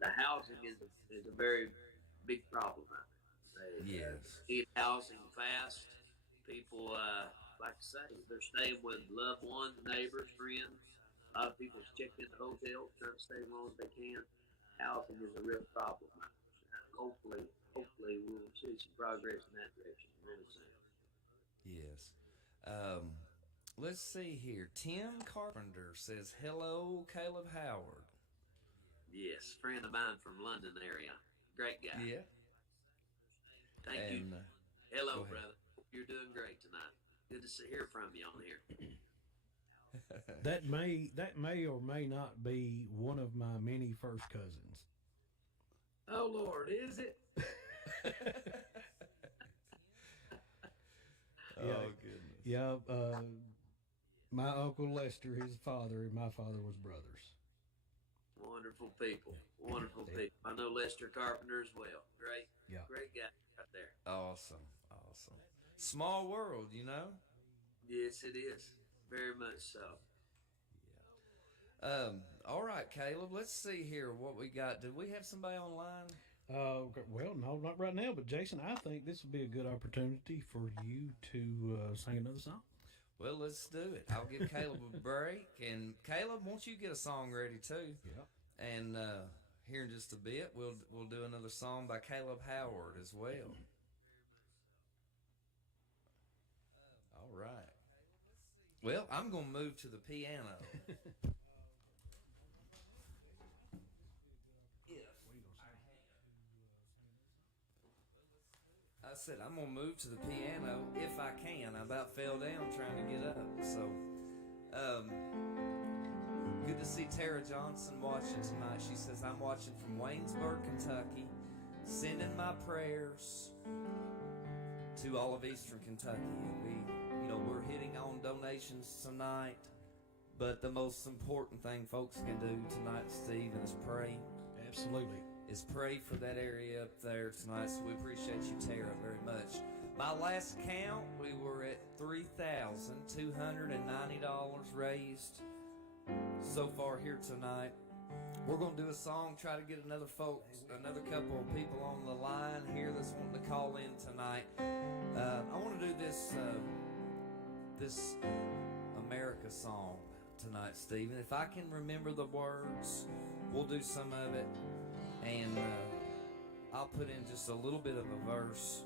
the housing is a very big problem out there. They Yes. need housing fast. People, like I say, they're staying with loved ones, neighbors, friends. A lot of people's checked into hotels, trying to stay as long as they can. Housing is a real problem. Hopefully, we'll see some progress in that direction really soon. Yes. Let's see here. Tim Carpenter says, "Hello, Caleb Howard." Yes, friend of mine from London area. Great guy. Yeah. Thank you. And, Hello, go ahead. brother. You're doing great tonight. Good to hear from you on here. That may or may not be one of my many first cousins. Oh Lord, is it? Oh goodness. Yeah, my uncle Lester, his father, and my father was brothers. Wonderful people. Wonderful people. I know Lester Carpenter as well. Great. Yeah. Great guy right there. Awesome. Small world, you know. Yes, it is. Very much so. All right, Caleb. Let's see here what we got. Did we have somebody online? Well, no, not right now. But Jason, I think this would be a good opportunity for you to sing another song. Well, let's do it. I'll give Caleb a break, and Caleb, won't you get a song ready too? Yeah. And here in just a bit, we'll do another song by Caleb Howard as well. All right. Well, I'm going to move to the piano. I said I'm going to move to the piano if I can. I about fell down trying to get up. So, good to see Tara Johnson watching tonight. She says, "I'm watching from Waynesburg, Kentucky, sending my prayers to all of Eastern Kentucky." We're hitting on donations tonight, but the most important thing folks can do tonight, Stephen, is pray. Absolutely. Is pray for that area up there tonight. So we appreciate you, Tara, very much. My last count, we were at $3,290 raised so far here tonight. We're going to do a song, try to get another couple of people on the line here that's wanting to call in tonight. I want to do this America song tonight, Stephen. If I can remember the words, we'll do some of it, and I'll put in just a little bit of a verse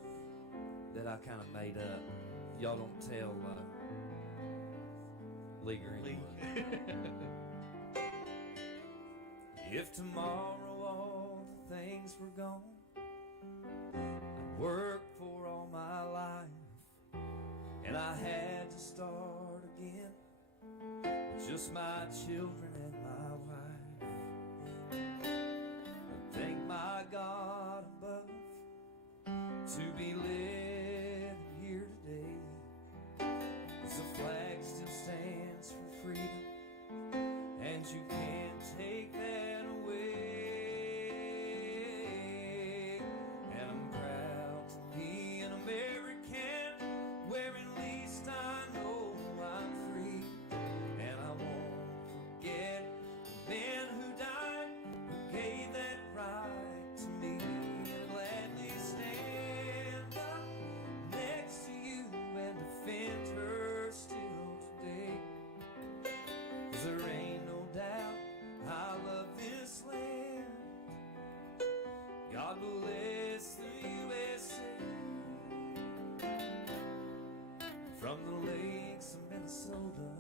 that I kind of made up. Y'all don't tell Lee or anyone. If tomorrow all the things were gone, I'd work for all my life, and I had to start again with just my children and my wife. Thank my God above to be living here today, 'cause the flag still stands for freedom, and you can't God bless the USA. From the lakes of Minnesota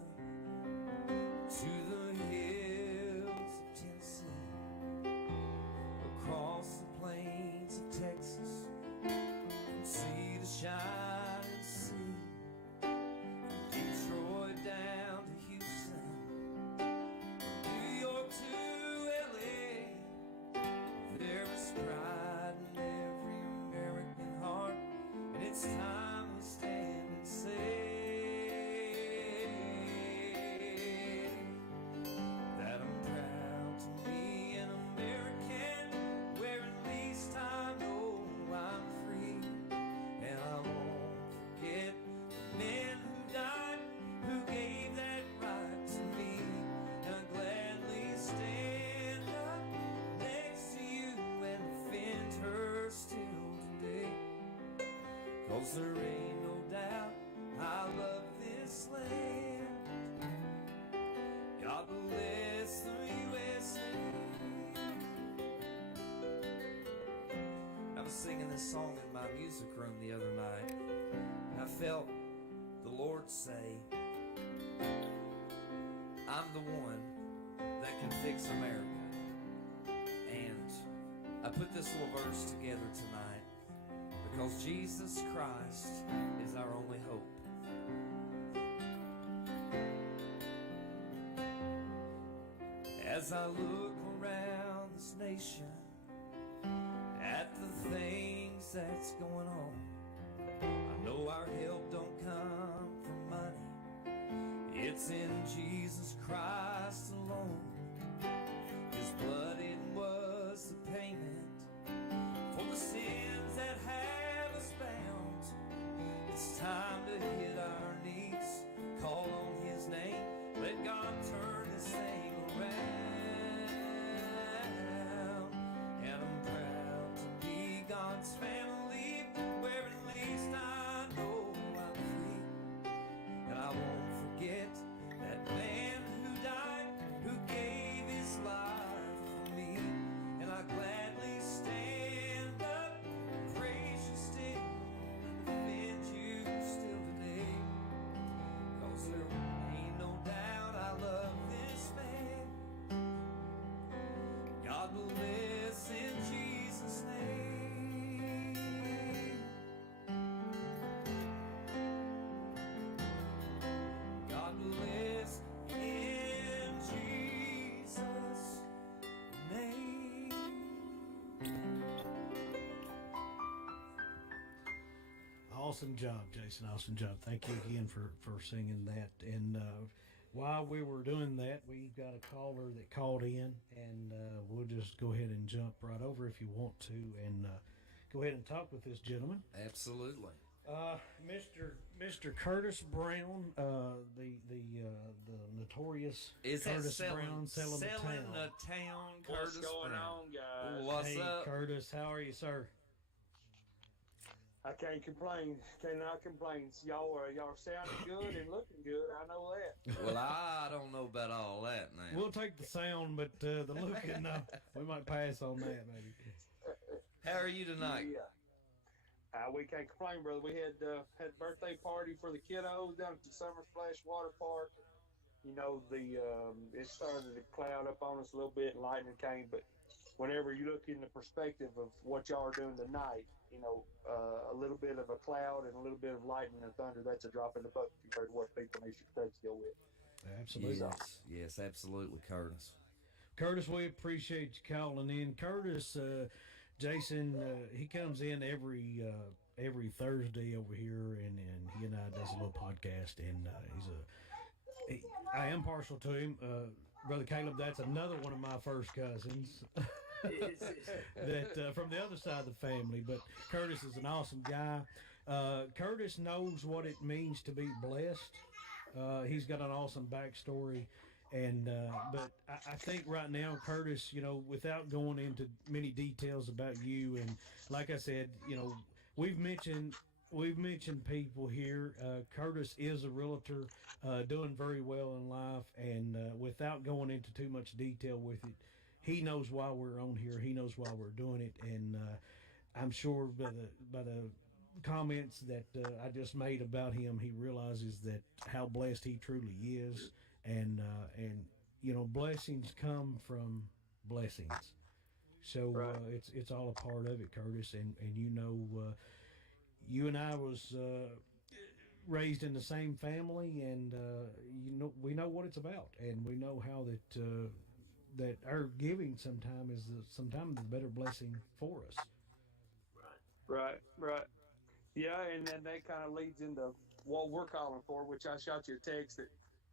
to the hills of Tennessee, across the plains of Texas, from sea to shining sea, from Detroit down to Houston, New York to LA. There is pride in every American heart, and it's time we stand and say that I'm proud to be an American, where at least I know I'm free. And I won't forget the men who died, who gave that right to me. And I'll gladly stand up next to you and defend her still today. 'Cause there ain't no doubt I love this land. God bless the USA. I was singing this song in my music room the other night, and I felt the Lord say, I'm the one that can fix America. And I put this little verse together tonight because Jesus Christ is our only hope. As I look around this nation at the things that's going on, I know our help don't come from money. It's in Jesus Christ alone. His blood, it was the payment for the sins that have us bound. It's time to hit our knees, call on His name, let God turn this thing around. And I'm proud to be God's family, where at least I know I'm free. And I won't forget that man who died, who gave his life for me. And I gladly stand up and praise you still and defend you still today. 'Cause there ain't no doubt I love this man. God bless in Jesus' name. God bless in Jesus' name. Awesome job, Jason. Awesome job. Thank you again for singing that. And while we were doing that, we got a caller that called in, and we'll just go ahead and jump right over if you want to, and go ahead and talk with this gentleman. Absolutely. Mr. Curtis Brown, the notorious Is that Curtis selling Brown selling the town. the town, What's Curtis going Brown? on, guys? What's Hey, up? Curtis, how are you, sir? I can't complain. Cannot complain. Y'all are sounding good and looking good. I know that. Well, I don't know about all that now. We'll take the sound, but the looking, we might pass on that maybe. How are you tonight? Yeah. We can't complain, brother. We had a birthday party for the kiddos down at the Summer Splash Water Park. You know, it started to cloud up on us a little bit and lightning came, but whenever you look in the perspective of what y'all are doing tonight, you know, a little bit of a cloud and a little bit of lightning and thunder, that's a drop in the bucket compared to what people in Eastern States deal with. Absolutely. Yes, absolutely, Curtis. Curtis, we appreciate you calling in. Curtis, Jason, he comes in every Thursday over here, and he and I does a little podcast, and I am partial to him. Brother Caleb, that's another one of my first cousins. that from the other side of the family, but Curtis is an awesome guy. Curtis knows what it means to be blessed. He's got an awesome backstory, and but I think right now, Curtis, you know, without going into many details about you, and like I said, you know, we've mentioned people here. Curtis is a realtor, doing very well in life, and without going into too much detail with it, he knows why we're on here. He knows why we're doing it, and I'm sure by the comments that I just made about him, he realizes that how blessed he truly is, and blessings come from blessings. So Right. it's all a part of it, Curtis, and you and I was raised in the same family, and we know what it's about, and we know how that our giving sometimes the better blessing for us. Right. Right. Yeah, and then that kind of leads into what we're calling for, which I shot you a text that,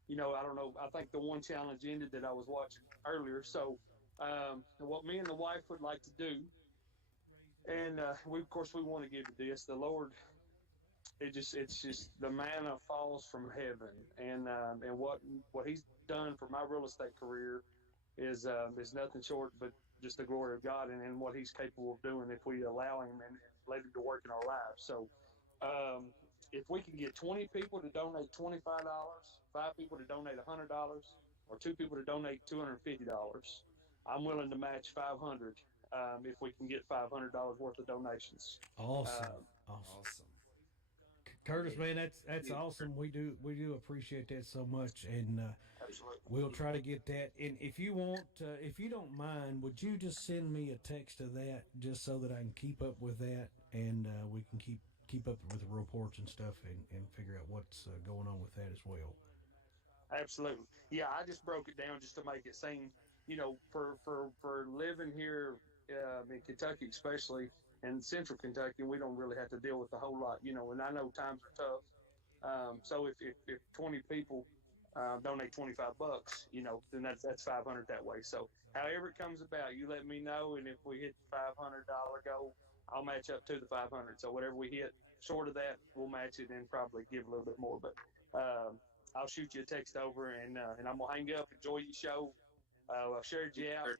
I don't know. I think the one challenge ended that I was watching earlier. So, what me and the wife would like to do, and we of course we want to give to this. The Lord, it's just the manna falls from heaven, and what He's done for my real estate career is nothing short but just the glory of God and what He's capable of doing if we allow Him and let Him to work in our lives. So, if we can get 20 people to donate $25, 5 people to donate $100, or 2 people to donate $250, I'm willing to match 500 if we can get $500 worth of donations. Awesome, Um, awesome. Awesome. Curtis, Yeah. man, that's awesome. We do appreciate that so much, and Absolutely. we'll try to get that. And if you don't mind, would you just send me a text of that, just so that I can keep up with that, and we can keep up with the reports and stuff, and figure out what's going on with that as well. Absolutely. Yeah, I just broke it down just to make it seem, for living here in Kentucky, especially in central Kentucky, we don't really have to deal with a whole lot, and I know times are tough. So if 20 people donate $25, then that's 500 that way. So however it comes about, you let me know, and if we hit the $500 goal, I'll match up to the 500. So whatever we hit short of that, we'll match it and probably give a little bit more. But I'll shoot you a text over, and I'm gonna hang up. Enjoy your show. I've shared you out.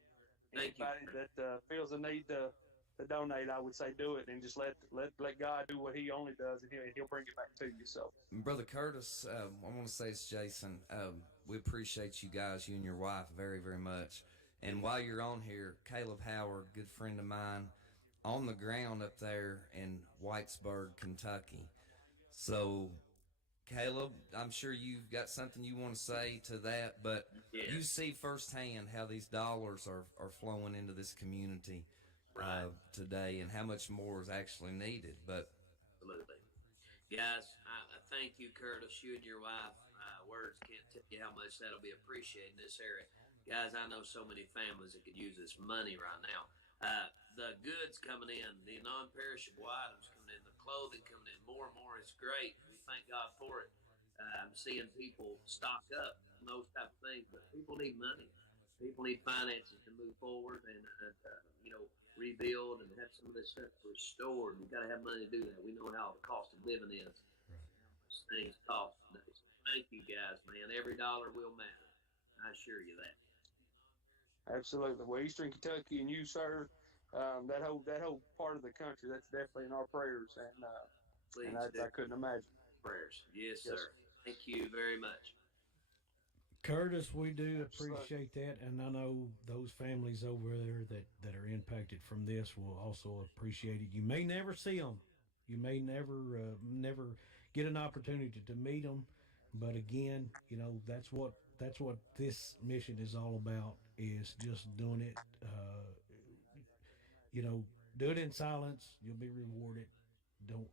Thank you. Anybody that feels the need to donate, I would say do it, and just let God do what He only does, and He'll bring it back to you. So, Brother Curtis, I want to say this, Jason. We appreciate you guys, you and your wife, very, very much. And while you're on here, Caleb Howard, good friend of mine, on the ground up there in Whitesburg, Kentucky. So, Caleb, I'm sure you've got something you want to say to that, but Yeah. you see firsthand how these dollars are flowing into this community today, and how much more is actually needed. But Absolutely. Guys, I thank you, Curtis, you and your wife. Words can't tell you how much that'll be appreciated in this area. Guys, I know so many families that could use this money right now. The goods coming in, the non-perishable items coming in, the clothing coming in, more and more is great. We thank God for it. I'm seeing people stock up, those type of things, but people need money. People need finances to move forward and, rebuild and have some of this stuff restored. You've got to have money to do that. We know how the cost of living is, things cost today. So thank you guys, man. Every dollar will matter. I assure you that. absolutely. Well, Eastern Kentucky and you, sir, that whole part of the country, that's definitely in our prayers, and Please do I couldn't imagine. prayers. Yes, Yes, sir. Thank you very much. Curtis, we do absolutely. appreciate that, and I know those families over there that are impacted from this will also appreciate it. You may never see them, you may never get an opportunity to meet them, but again, that's what this mission is all about. Is just doing it. You know, do it in silence. You'll be rewarded. Don't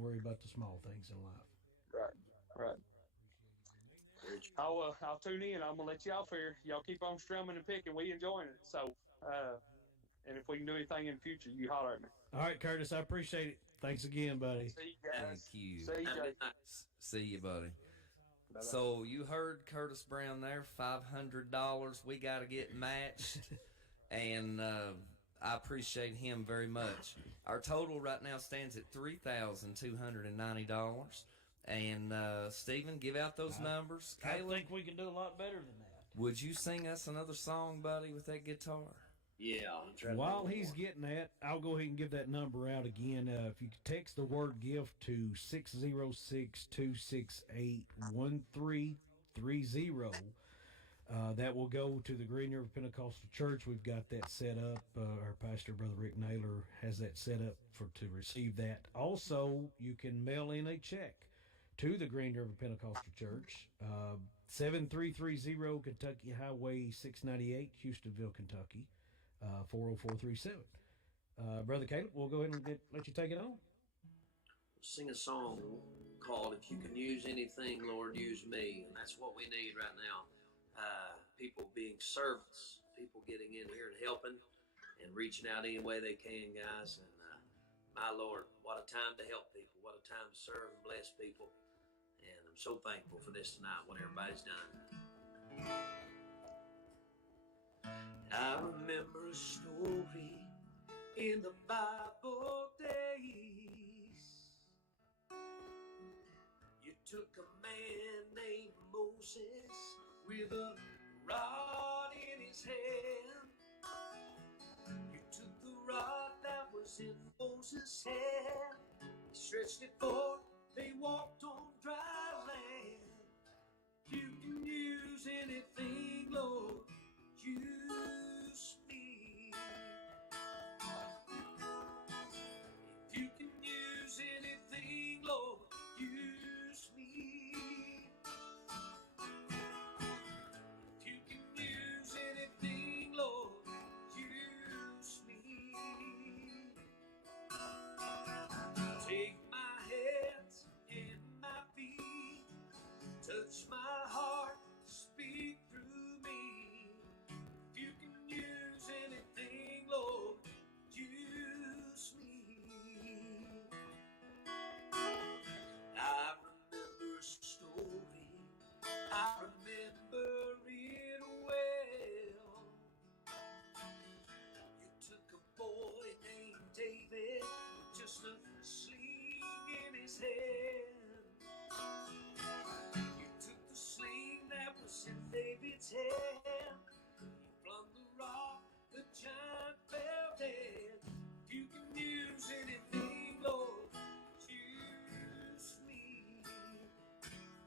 worry about the small things in life. Right, right. Very true. I'll tune in. I'm gonna let you off here. Y'all keep on strumming and picking. We enjoying it. So, and if we can do anything in the future, you holler at me. All right, Curtis, I appreciate it. Thanks again, buddy. See you thank guys. you. See you, Have a Jay. good night. See you, buddy. Bye-bye. So you heard Curtis Brown there, $500. We got to get matched, and I appreciate him very much. Our total right now stands at $3,290. And Stephen, give out those numbers. I Caleb, think we can do a lot better than that. would you sing us another song, buddy, with that guitar? Yeah, I'll try to While do he's more. getting that, I'll go ahead and give that number out again. If you could text the word gift to 606-268-1330, That will go to the Green River Pentecostal Church. We've got that set up. Our pastor, Brother Rick Naylor, has that set up to receive that. Also, you can mail in a check to the Green River Pentecostal Church, 7330 Kentucky Highway 698, Houstonville, Kentucky, 40437. Brother Caleb, we'll go ahead and let you take it on. Sing a song called "If You Can Use Anything, Lord, Use Me," and that's what we need right now. People being servants, people getting in here and helping and reaching out any way they can, guys. And my Lord, what a time to help people, what a time to serve and bless people. And I'm so thankful for this tonight, what everybody's done. I remember a story in the Bible days. You took a man named Moses with a rod in his hand. You took the rod that was in Moses' hand, he stretched it forth, they walked on dry land. You can use anything, Lord, use me. If you can use anything, Lord, use me. If you can use anything, Lord, use me. Take my hands and my feet, touch my heart, speak through me. If you can use anything, Lord, use me. I remember a story, I remember it well. You took a boy named David with just a sling in his hand. You took the sling that was in David's hand, you flung the rock, the giant fell dead. If you can use anything, Lord, use me.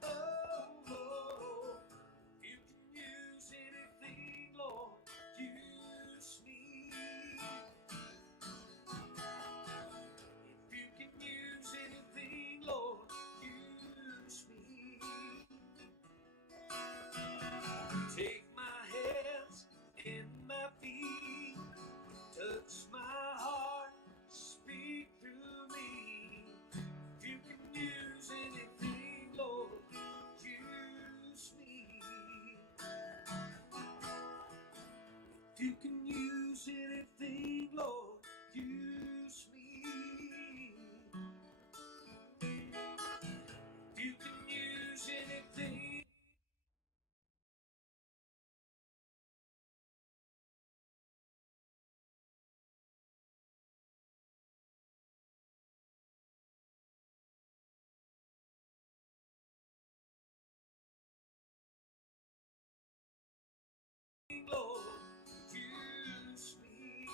Oh, Lord, if you can use anything, Lord, use me. If you can use anything, Lord, use me. Take my hands and my feet, touch my heart, speak through me. If you can use anything, Lord, use me. If you can use anything, Lord, use me. If you can use anything. Lord, use me.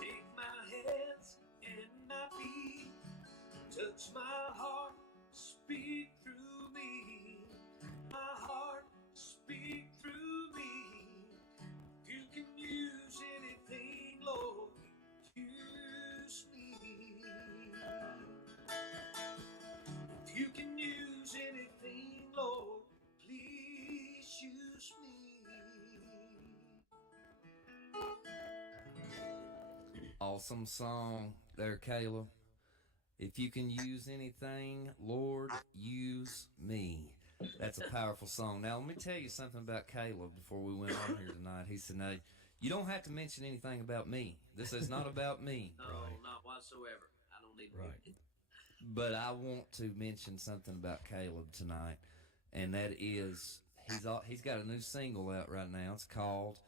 Take my hands and my feet, touch my heart, speak through me. My heart, speak through me. If you can use anything, Lord, use me. If you can use anything, Lord, please use me. Awesome song there, Caleb. If you can use anything, Lord, use me. That's a powerful song. Now, let me tell you something about Caleb before we went on here tonight. He said, "No, you don't have to mention anything about me. This is not about me." No, not whatsoever. I don't need to. Right. But I want to mention something about Caleb tonight, and that is he's got a new single out right now. It's called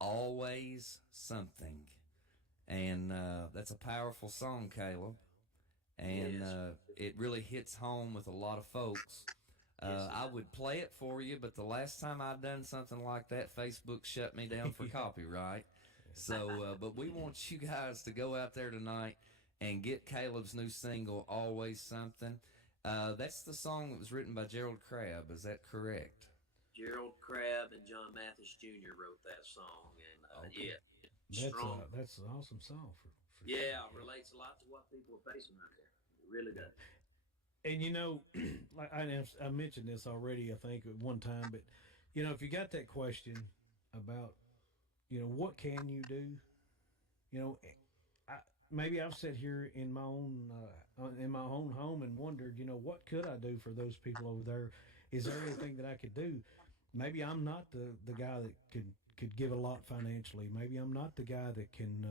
"Always Something," and that's a powerful song, Caleb. And it really hits home with a lot of folks. I would play it for you, but the last time I done something like that, Facebook shut me down for copyright. So, but we want you guys to go out there tonight and get Caleb's new single, "Always Something." That's the song that was written by Gerald Crabb. Is that correct? Gerald Crabb and John Mathis Jr. wrote that song, and Okay. yeah, strong. That's an awesome song for sure. Yeah, relates a lot to what people are facing right there. It really Yeah. does. And like I mentioned this already, I think at one time, but if you got that question about what can you do, you know, I, maybe I've sat here in my own home and wondered, what could I do for those people over there? Is there anything that I could do? Maybe I'm not the guy that could give a lot financially. Maybe I'm not the guy that can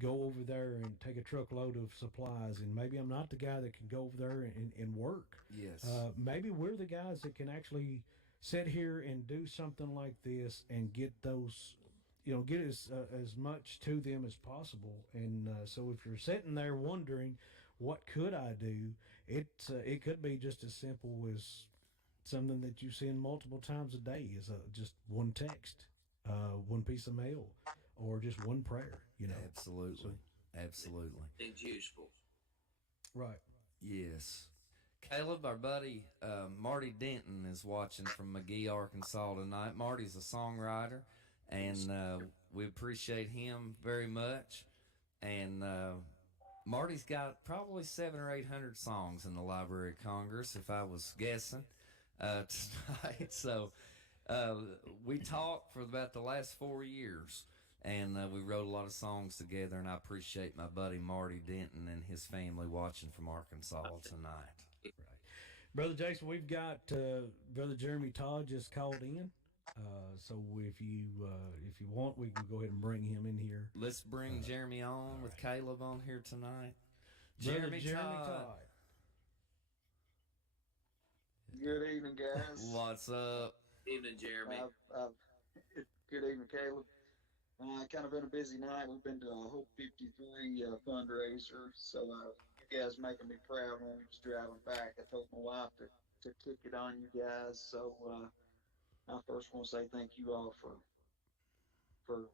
go over there and take a truckload of supplies, and maybe I'm not the guy that can go over there and work. Yes. Maybe we're the guys that can actually sit here and do something like this and get those get as much to them as possible. And so if you're sitting there wondering, what could I do? It could be just as simple as something that you send multiple times a day, is just one text, one piece of mail, or just one prayer. Absolutely. So, Absolutely. Things useful. right. Yes. Caleb, our buddy Marty Denton is watching from McGee, Arkansas tonight. Marty's a songwriter, and we appreciate him very much. And Marty's got probably 700 or 800 songs in the Library of Congress, if I was guessing, tonight. So we talked for about the last 4 years, and we wrote a lot of songs together. And I appreciate my buddy Marty Denton and his family watching from Arkansas tonight. Right. Brother Jason, we've got Brother Jeremy Todd just called in. So if you want, we can go ahead and bring him in here. Let's bring Jeremy on with Caleb on here tonight. Jeremy Todd. Good evening, guys. What's up? Evening, Jeremy. Good evening, Caleb. Kind of been a busy night. We've been to a Hope 53 fundraiser, so you guys making me proud when we was driving back. I told my wife to kick it on you guys. So I first want to say thank you all for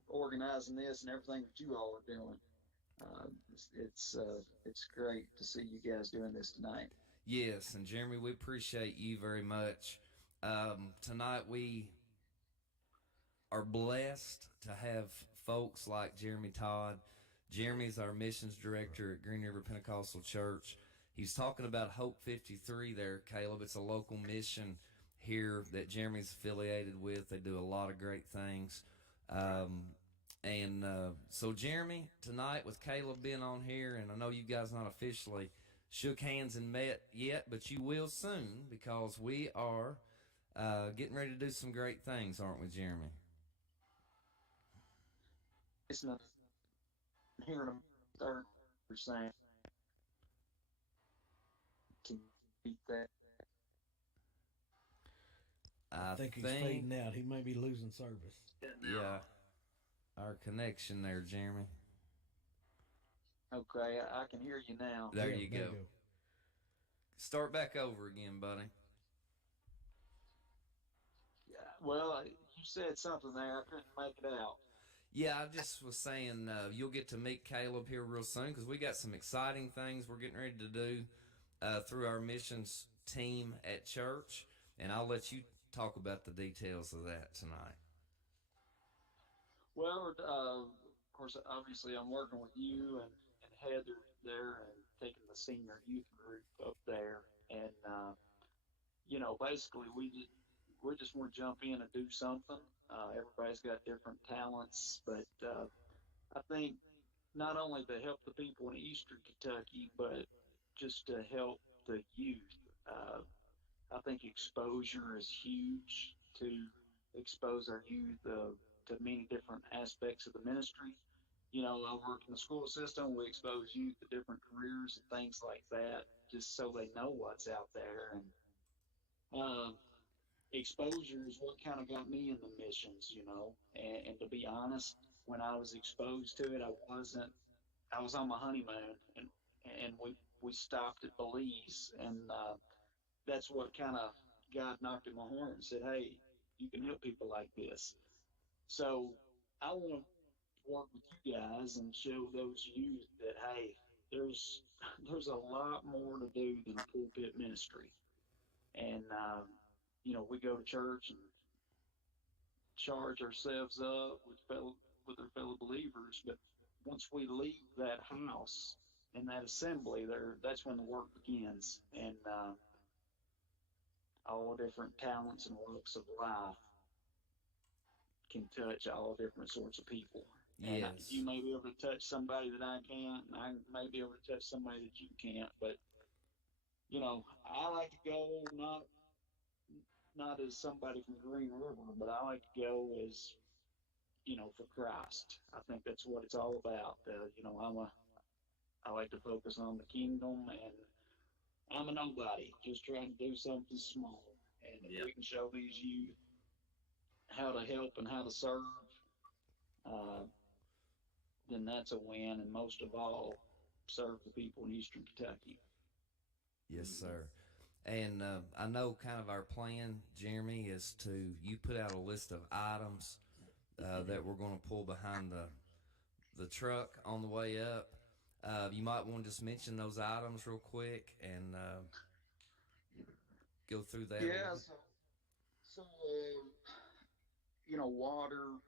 organizing this and everything that you all are doing. It's great to see you guys doing this tonight. Yes, and Jeremy, we appreciate you very much. Tonight we are blessed to have folks like Jeremy Todd. Jeremy's our missions director at Green River Pentecostal Church. He's talking about Hope 53 there, Caleb. It's a local mission here that Jeremy's affiliated with. They do a lot of great things. So Jeremy, tonight with Caleb being on here, and I know you guys not officially shook hands and met yet, but you will soon, because we are getting ready to do some great things, aren't we, Jeremy? It's not hearing them third percent. Can you beat that? I think he's fading out. He may be losing service. Yeah. Our connection there, Jeremy. Okay, I can hear you now. There you go. Start back over again, buddy. Yeah, well, you said something there. I couldn't make it out. Yeah, I just was saying you'll get to meet Caleb here real soon, because we got some exciting things we're getting ready to do through our missions team at church, and I'll let you talk about the details of that tonight. Well, of course, obviously I'm working with you and Heather there and taking the senior youth group up there. And, basically we just want to jump in and do something. Everybody's got different talents, but I think not only to help the people in Eastern Kentucky, but just to help the youth. I think exposure is huge, to expose our youth to many different aspects of the ministry. I work in the school system. We expose youth to different careers and things like that, just so they know what's out there. And exposure is what kind of got me in the missions, And to be honest, when I was exposed to it, I was on my honeymoon, and we stopped at Belize, and that's what kind of God knocked in my horn and said, "Hey, you can help people like this." So I want to work with you guys and show those youth that, hey, there's there's a lot more to do than pulpit ministry. And we go to church and charge ourselves up with our fellow believers, but once we leave that house and that assembly, that's when the work begins, and all different talents and walks of life can touch all different sorts of people. And you Yes. may be able to touch somebody that I can't, and I may be able to touch somebody that you can't. But I like to go not as somebody from Green River, but I like to go as for Christ. I think that's what it's all about. I like to focus on the kingdom, and I'm a nobody, just trying to do something small. And if Yep. we can show these youth how to help and how to serve, uh, then that's a win. And most of all, serve the people in Eastern Kentucky. Yes, sir. And I know kind of our plan, Jeremy, is to you put out a list of items that we're going to pull behind the truck on the way up. You might want to just mention those items real quick and go through that a little Yeah, bit. water,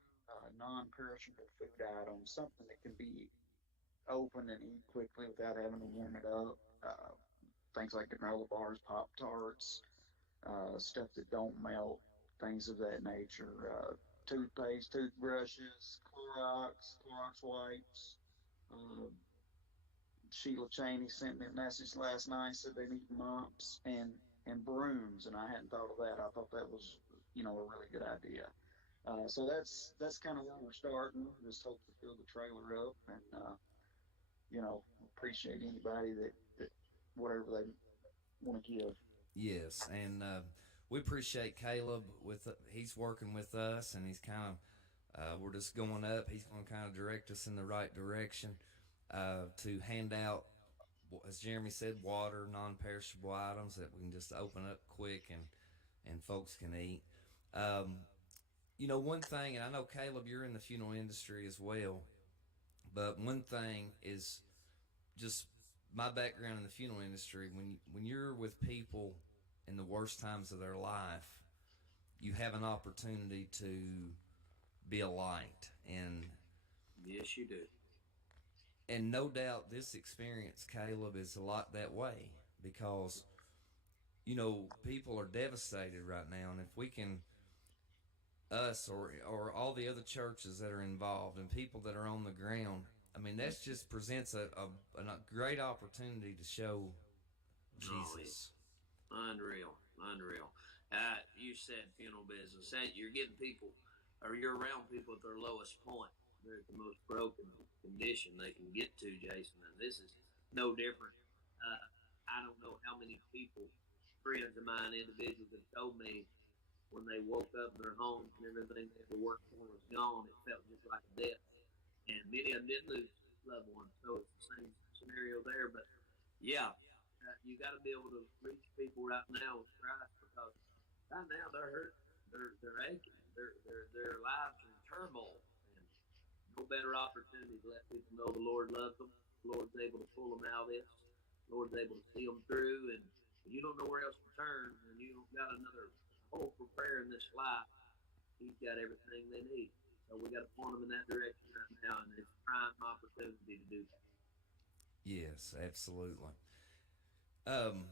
non-perishable food items, something that can be opened and eat quickly without having to warm it up. Things like granola bars, Pop Tarts, stuff that don't melt, things of that nature. Toothpaste, toothbrushes, Clorox wipes. Uh, Sheila Cheney sent me a message last night, said they need mops and brooms, and I hadn't thought of that. I thought that was a really good idea. So that's kind of where we're starting. Just hope to fill the trailer up, and appreciate anybody that whatever they want to give. Yes, and we appreciate Caleb with he's working with us, and he's kind of we're just going up. He's going to kind of direct us in the right direction to hand out, as Jeremy said, water, non-perishable items that we can just open up quick and folks can eat. One thing, and I know Caleb, you're in the funeral industry as well, but one thing is just my background in the funeral industry. When you're with people in the worst times of their life, you have an opportunity to be a light, Yes, you do. and no doubt this experience, Caleb, is a lot that way because people are devastated right now, and if we can us or all the other churches that are involved and people that are on the ground, I mean that just presents a great opportunity to show Oh, Jesus. unreal, unreal. You said funeral business. That you're getting people, or you're around people at their lowest point. They're at the most broken condition they can get to, Jason. And this is no different. Uh, I don't know how many people, friends of mine, individuals have told me when they woke up in their homes and everything they ever worked for was gone, it felt just like a death. And many of them did lose loved ones, so it's the same scenario there. But yeah, you got to be able to reach people right now with Christ because right now they're hurt, they're aching, their lives are in turmoil, and no better opportunity to let people know the Lord loves them. The Lord's able to pull them out of this. The Lord's able to see them through, and you don't know where else to turn, and you don't got another hope for prayer in this life. He's got everything they need. So we got to point them in that direction right now, and it's prime opportunity to do that. Yes, absolutely. Um,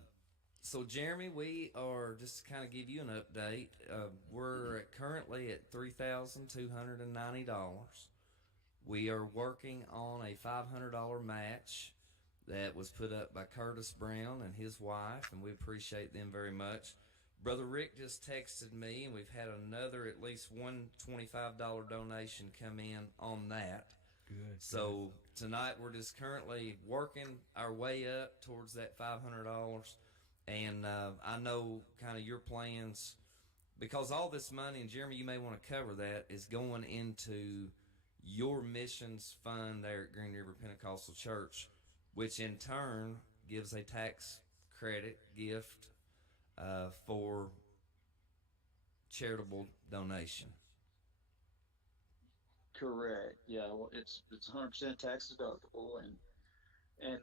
so Jeremy, we are just to kind of give you an update. We're currently at $3,290. We are working on a $500 match that was put up by Curtis Brown and his wife, and we appreciate them very much. Brother Rick just texted me, and we've had another at least one $25 donation come in on that. Good. So tonight we're just currently working our way up towards that $500, and I know kind of your plans because all this money, and Jeremy, you may want to cover that, is going into your missions fund there at Green River Pentecostal Church, which in turn gives a tax credit gift for charitable donation. Correct. Yeah. Well, it's 100% tax deductible, and And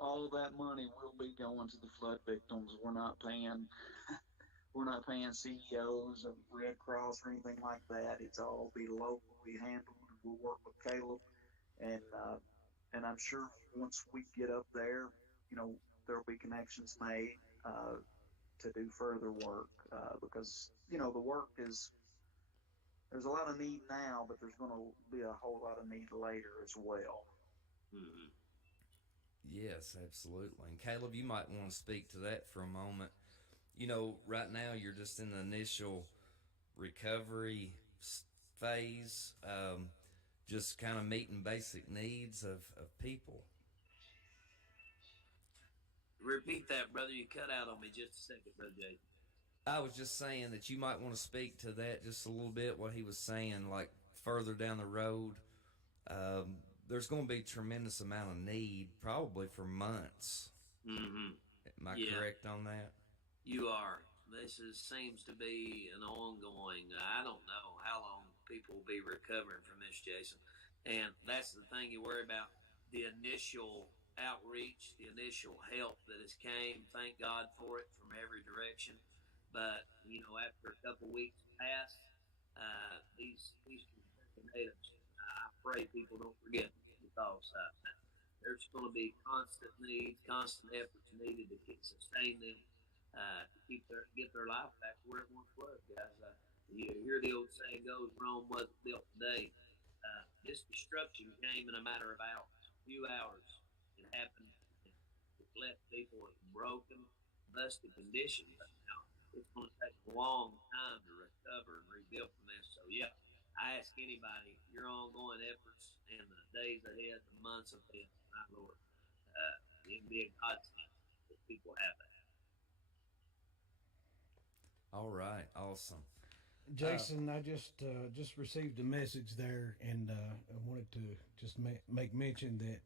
all of that money will be going to the flood victims. We're not paying CEOs of Red Cross or anything like that. It's all be locally handled. We'll work with Caleb, and I'm sure once we get up there, you know, there'll be connections made to do further work because you know the work is there's a lot of need now, but there's going to be a whole lot of need later as well. Mm-hmm. Yes, absolutely. And Caleb, you might want to speak to that for a moment. You know, right now you're just in the initial recovery phase, just kind of meeting basic needs of people. Repeat that, brother. You cut out on me just a second, brother Jason. I was just saying that you might want to speak to that just a little bit, what he was saying, like further down the road. There's going to be a tremendous amount of need, probably for months. Mm-hmm. Am I correct on that? You are. Seems to be an ongoing. I don't know how long people will be recovering from this, Jason. And that's the thing you worry about. The initial outreach, the initial help that has came. Thank God for it from every direction. But you know, after a couple weeks pass, these Eastern natives, I pray people don't forget them because there's going to be constant needs, constant efforts needed to sustain them, to get their life back where it once was, guys. You hear the old saying goes, Rome wasn't built today. This destruction came in a matter of hours, a few hours. It happened. It left people in broken, busted condition. But now it's going to take a long time to recover and rebuild from this. So yeah, I ask anybody your ongoing efforts in the days ahead, the months ahead, my Lord, it'd be a godsend if people have that. All right, awesome. Jason, I just received a message there, and I wanted to just make mention that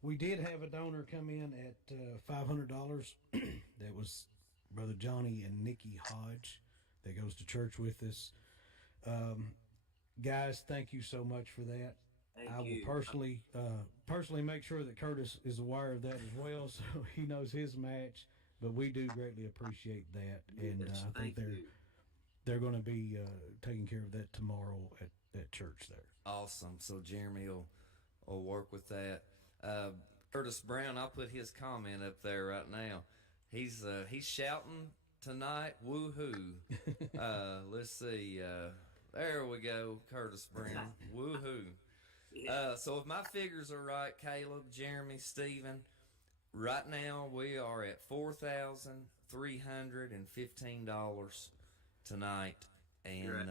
we did have a donor come in at $500. That was Brother Johnny and Nikki Hodge, that goes to church with us. Um, Guys, thank you so much for that. Thank I will you. personally make sure that Curtis is aware of that as well, so he knows his match. But we do greatly appreciate that, and Yes, I think thank you. they're going to be taking care of that tomorrow at that church there. Awesome. So Jeremy will work with that. Uh, Curtis Brown, I'll put his comment up there right now. He's shouting tonight. Woohoo! Let's see. There we go, Curtis Brown. Woohoo! So if my figures are right, Caleb, Jeremy, Stephen, right now we are at $4,315 tonight, and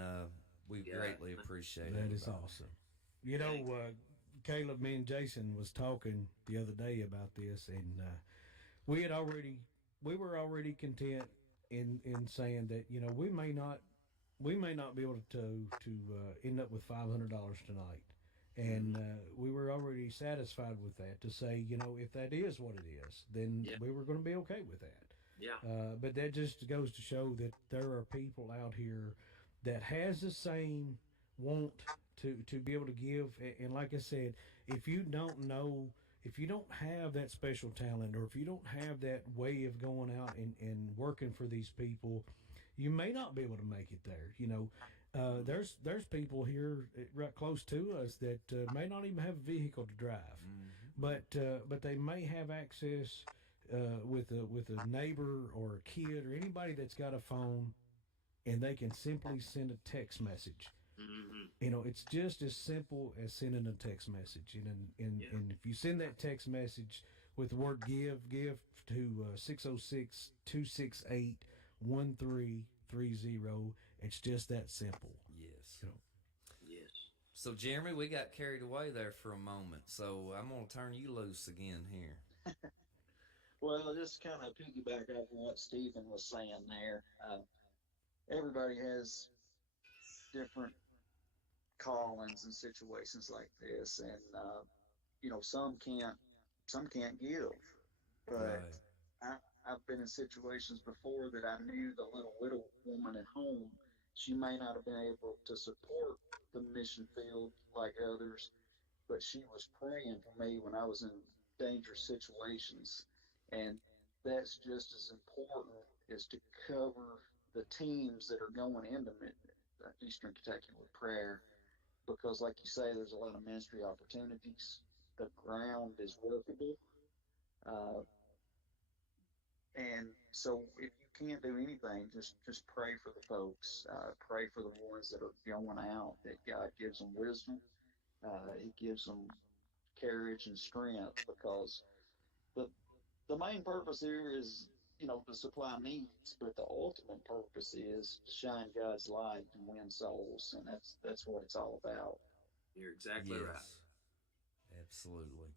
we greatly appreciate it. That is awesome. You know, Caleb, me and Jason was talking the other day about this, and we were already content in saying that we may not be able to end up with $500 tonight. And we were already satisfied with that to say, if that is what it is, then we were going to be okay with that. Yeah. But that just goes to show that there are people out here that has the same want to be able to give. And like I said, if you don't know, if you don't have that special talent, or if you don't have that way of going out and working for these people, you may not be able to make it there. There's people here right close to us that may not even have a vehicle to drive, but they may have access with a neighbor or a kid or anybody that's got a phone, and they can simply send a text message. It's just as simple as sending a text message, and if you send that text message with the word give to 606-268-1330. It's just that simple. Yes. Yes. So Jeremy, we got carried away there for a moment, so I'm gonna turn you loose again here. Well, just kind of piggyback off of what Stephen was saying there. Everybody has different callings and situations like this, and some can't give, but Right. I, I've been in situations before that I knew the little widow woman at home. She may not have been able to support the mission field like others, but she was praying for me when I was in dangerous situations. And that's just as important as to cover the teams that are going into Eastern Kentucky with prayer, because, like you say, there's a lot of ministry opportunities. The ground is workable. Uh, and so if you can't do anything, just pray for the folks. Pray for the ones that are going out, that God gives them wisdom. He gives them courage and strength, because the the main purpose here is, to supply needs, but the ultimate purpose is to shine God's light and win souls, and that's what it's all about. You're exactly right. Yes, absolutely.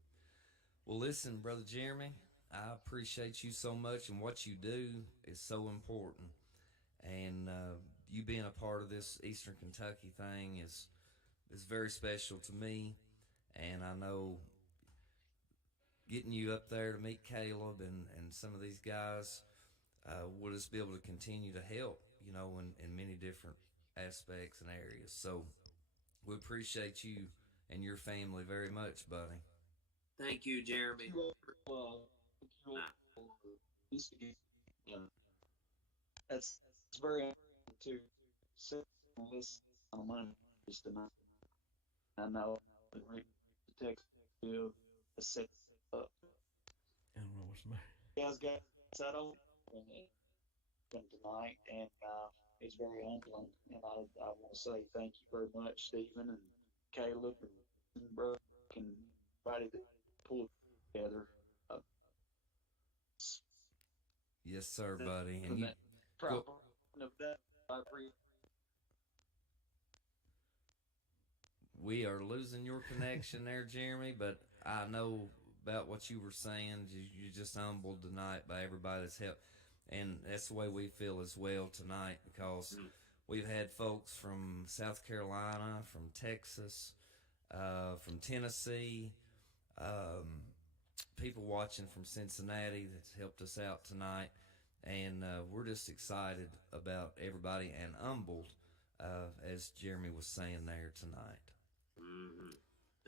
Well, listen, Brother Jeremy, I appreciate you so much, and what you do is so important. And you being a part of this Eastern Kentucky thing is very special to me. And I know getting you up there to meet Caleb and some of these guys will just be able to continue to help, in many different aspects and areas. So we appreciate you and your family very much, buddy. Thank you, Jeremy. Thank you all for this again. Yeah, that's very important to sit and listen on Mondays tonight. I know the text you a set up. I don't know what's the matter. Guys got set up tonight, and it's very humbling. And I want to say thank you very much, Stephen and Caleb and Burke and everybody that pulled together. Uh, Yes, sir, buddy. and And you that proper of that, I agree. we are losing your connection there, Jeremy, but I know about what you were saying. You're just humbled tonight by everybody that's helped. And that's the way we feel as well tonight, because we've had folks from South Carolina, from Texas, from Tennessee, people watching from Cincinnati that's helped us out tonight. And we're just excited about everybody and humbled, as Jeremy was saying there tonight. Mm-hmm.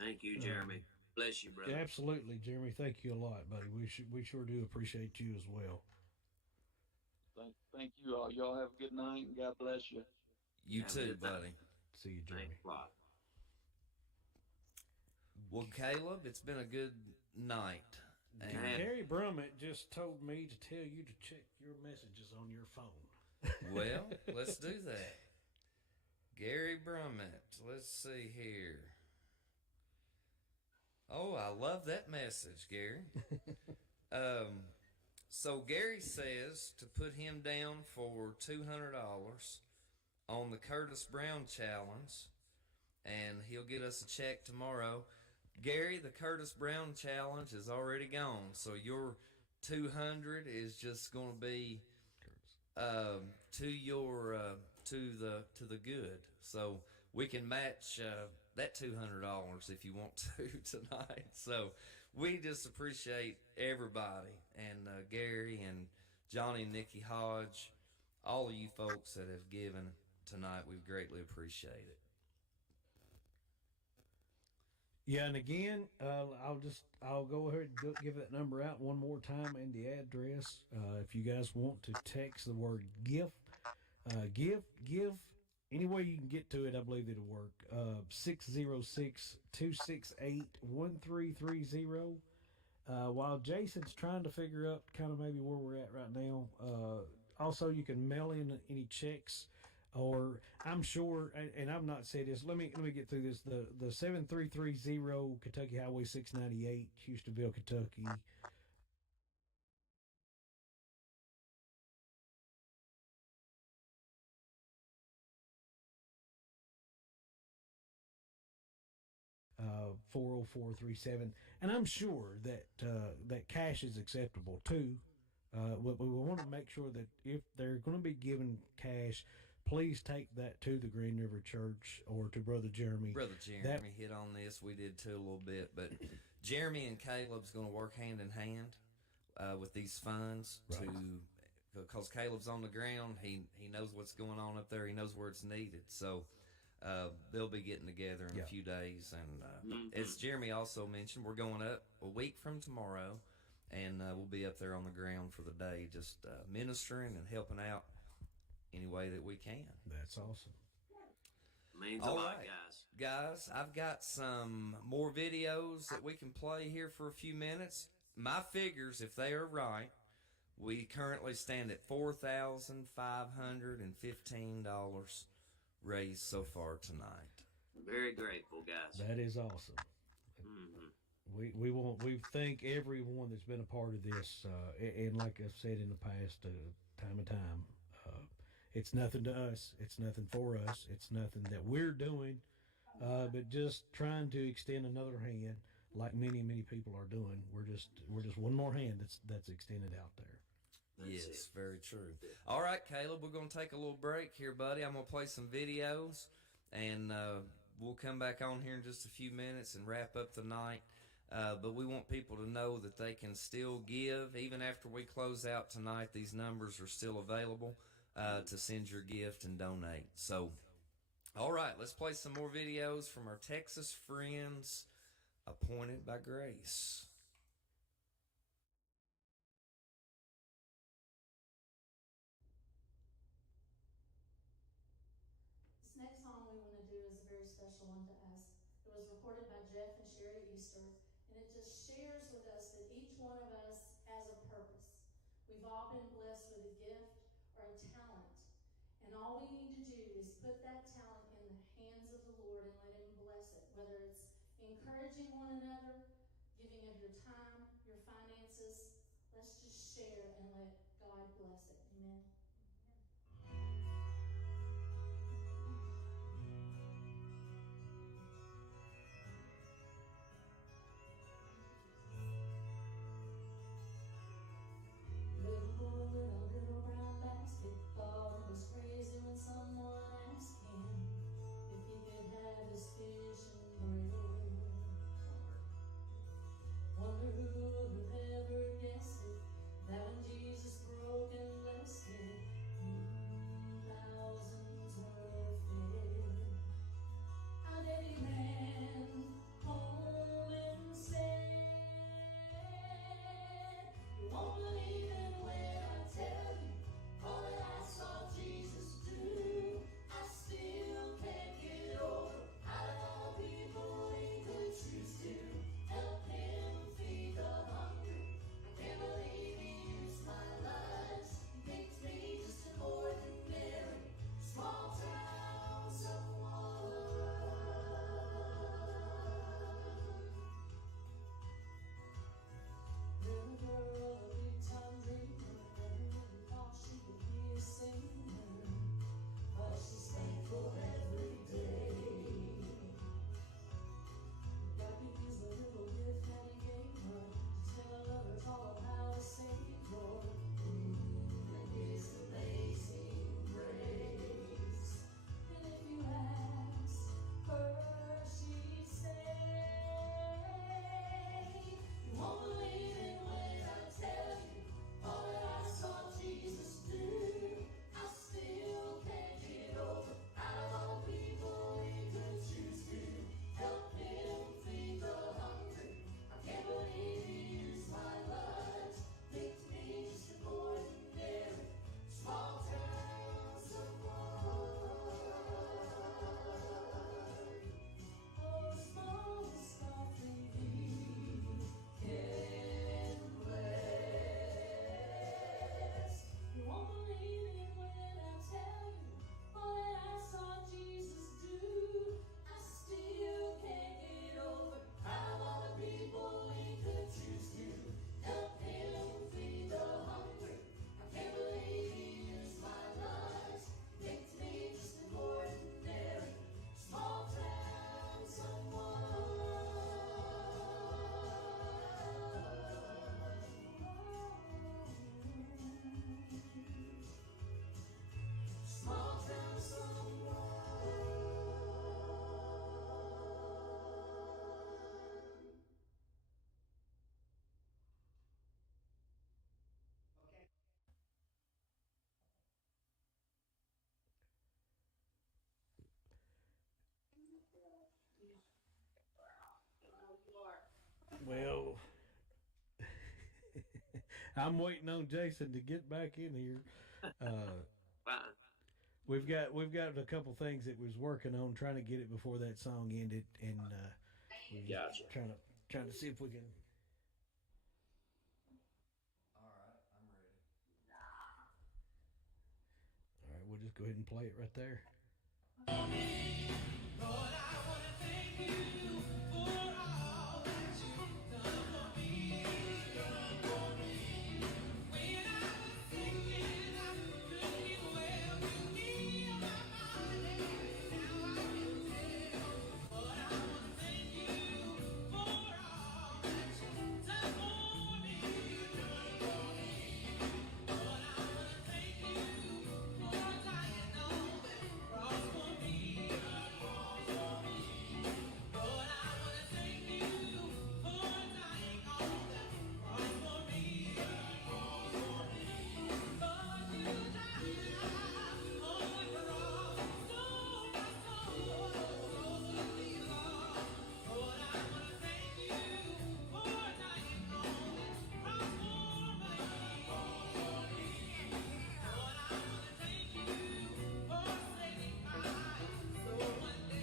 Thank you, Jeremy. Bless you, brother. Absolutely, Jeremy. Thank you a lot, buddy. We sure do appreciate you as well. Thank you all. Y'all have a good night, and God bless you. You too, buddy. See you, Jeremy. Thanks a lot. Well, Caleb, it's been a good night. And Gary Brummett just told me to tell you to check your messages on your phone. well, let's do that. Gary Brummett, let's see here. Oh, I love that message, Gary. So Gary says to put him down for $200 on the Curtis Brown Challenge, and he'll get us a check tomorrow. Gary, the Curtis Brown Challenge is already gone, so your 200 is just going to be to your to the good. So we can match that $200 if you want to tonight. So we just appreciate everybody, and Gary and Johnny and Nikki Hodge, all of you folks that have given tonight. We greatly appreciate it. Yeah, and again, I'll go ahead and give that number out one more time and the address. If you guys want to text the word gift, give any way you can get to it, I believe it'll work. 606-268-1330. While Jason's trying to figure out kind of maybe where we're at right now, also you can mail in any checks, or I'm sure, and I've not said this. Let me get through this. The 7330 Kentucky Highway 698, Houstonville, Kentucky. Uh, 40437, and I'm sure that that cash is acceptable too. But we want to make sure that if they're going to be given cash, please take that to the Green River Church or to Brother Jeremy. Brother Jeremy hit on this. We did too a little bit, but Jeremy and Caleb's going to work hand in hand with these funds, right, because Caleb's on the ground. He knows what's going on up there. He knows where it's needed. So they'll be getting together in a few days. And as Jeremy also mentioned, we're going up a week from tomorrow, and we'll be up there on the ground for the day, just ministering and helping out any way that we can. That's awesome. Means All a lot, right, guys. Guys, I've got some more videos that we can play here for a few minutes. My figures, if they are right, we currently stand at $4,515 raised so far tonight. Very grateful, guys. That is awesome. We thank everyone that's been a part of this, and like I've said in the past, time and time, it's nothing to us. It's nothing for us. It's nothing that we're doing, but just trying to extend another hand, like many people are doing. We're just one more hand that's extended out there. Yes, very true. All right, Caleb, we're going to take a little break here, buddy. I'm going to play some videos, and we'll come back on here in just a few minutes and wrap up the night. But we want people to know that they can still give. Even after we close out tonight, these numbers are still available to send your gift and donate. So, all right, let's play some more videos from our Texas friends, Appointed by Grace. This next song we want to do is a very special one to us. It was recorded by Jeff and Sherry Easter, and it just shares with us that each one of us has a purpose. We've all been blessed with a gift or a talent, and all we need to do is put that talent in the hands of the Lord and let Him bless it, whether it's encouraging one another, giving of your time, your finances. Let's just share and let God bless it. Amen. Little boy with a little brown basket thought it was crazy when someone asked him if he could have his fish and bread. Wonder who would have ever guessed it, that when Jesus broke and blessed Well, I'm waiting on Jason to get back in here. Uh, Fine. we've got a couple things that was working on trying to get it before that song ended, and we're just Gotcha. trying to see if we can. All right, I'm ready. All right, we'll just go ahead and play it right there. So this is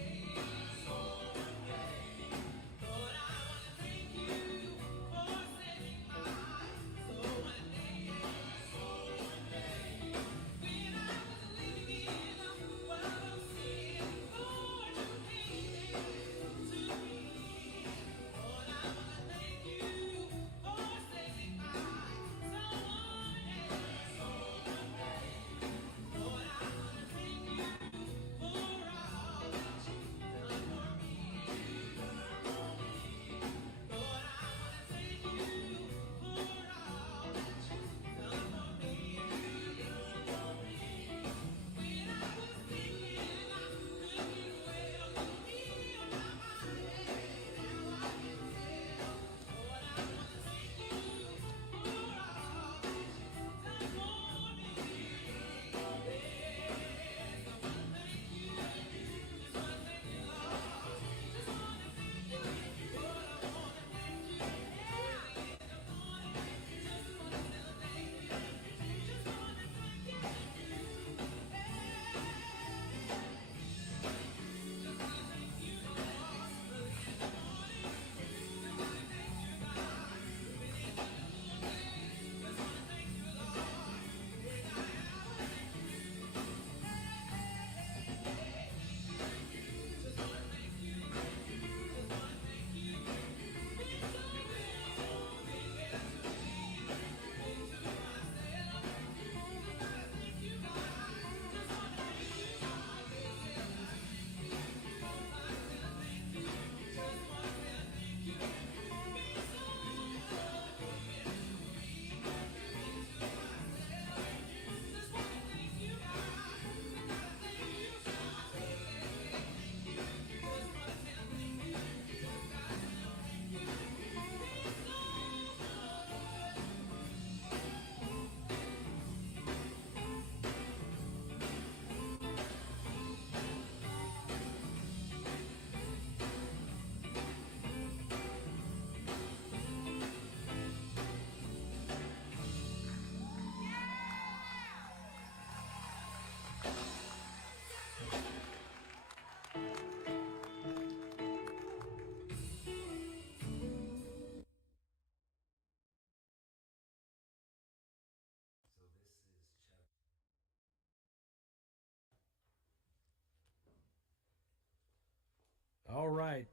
All right.